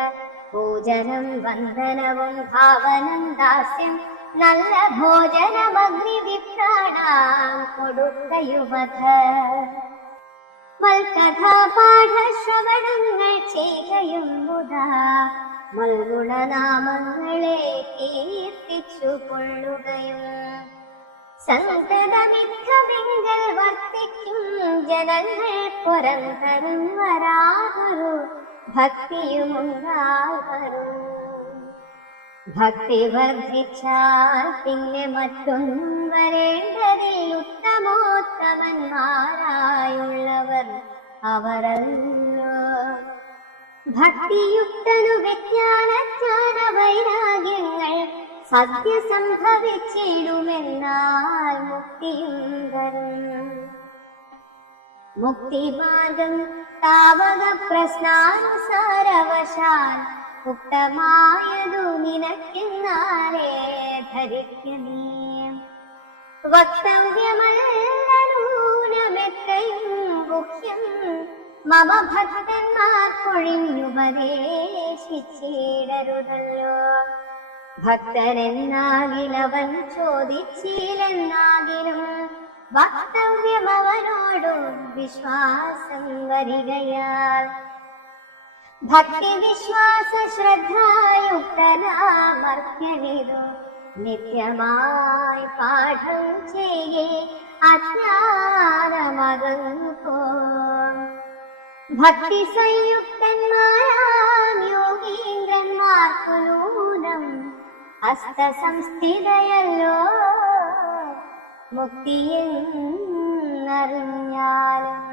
പൂജനം വന്ദനവും ഭാവനം ദാസ്യം നല്ല ഭോജനമഗ്നിവിപ്രാണാം കൊടുക്കയുമഥ. മൽകഥാപാഠശ്രവണങ്ങൾ ചെയ്യുകയും മുതാ മൽഗുണനാമങ്ങളെ കീർത്തിച്ചു കൊള്ളുകയും സന്തതമിക്കവിങ്കൽ വർത്തിക്കും ജനങ്ങൾ പുറന്തരും വരാതൊരു ഭക്തിയുമുണ്ടാകരും. ഭക്തി വർദ്ധിച്ചാൽ പിന്നെ മറ്റൊന്നും വരേണ്ടതിൽ ഉത്തമോത്തമന്മാരായുള്ളവർ അവരല്ലോ. ഭക്തിയുക്തനു വിജ്ഞാനജ്ഞാന വൈരാഗ്യങ്ങൾ സദ്യ സംഭവിച്ചിടുമെന്നാൽ മുക്തിയും വരും. മുക്തിമാർഗം താവക പ്രശ്നാനുസാരവശാൽ ഉക്തമായതു നിനക്കെന്നാലേ ധരിക്കണേ. വക്തവ്യമല്ലൂനമെത്രയും ഗുഹ്യം മമ ഭക്തന്മാർക്കൊഴിഞ്ഞുപദേശിച്ചിടരുതല്ലോ. ഭക്തനെന്നാകിലവൻ ചോദിച്ചില്ലെന്നാകിലും വക്തവ്യമവനോടും വിശ്വാസം വരികയാൽ ഭക്തി വിശ്വാസ ശ്രദ്ധായുക്തനാമർത്യനിതു നിത്യമായി പാഠം ചെയ്യേ അജ്ഞാനമകന്നു പോം. ഭക്തി സംയുക്തന്മാരാം യോഗീന്ദ്രന്മാർക്കു നൂനം ഹസ്തസംസ്ഥിതയല്ലോ മുക്തിയെന്നറിഞ്ഞാലും.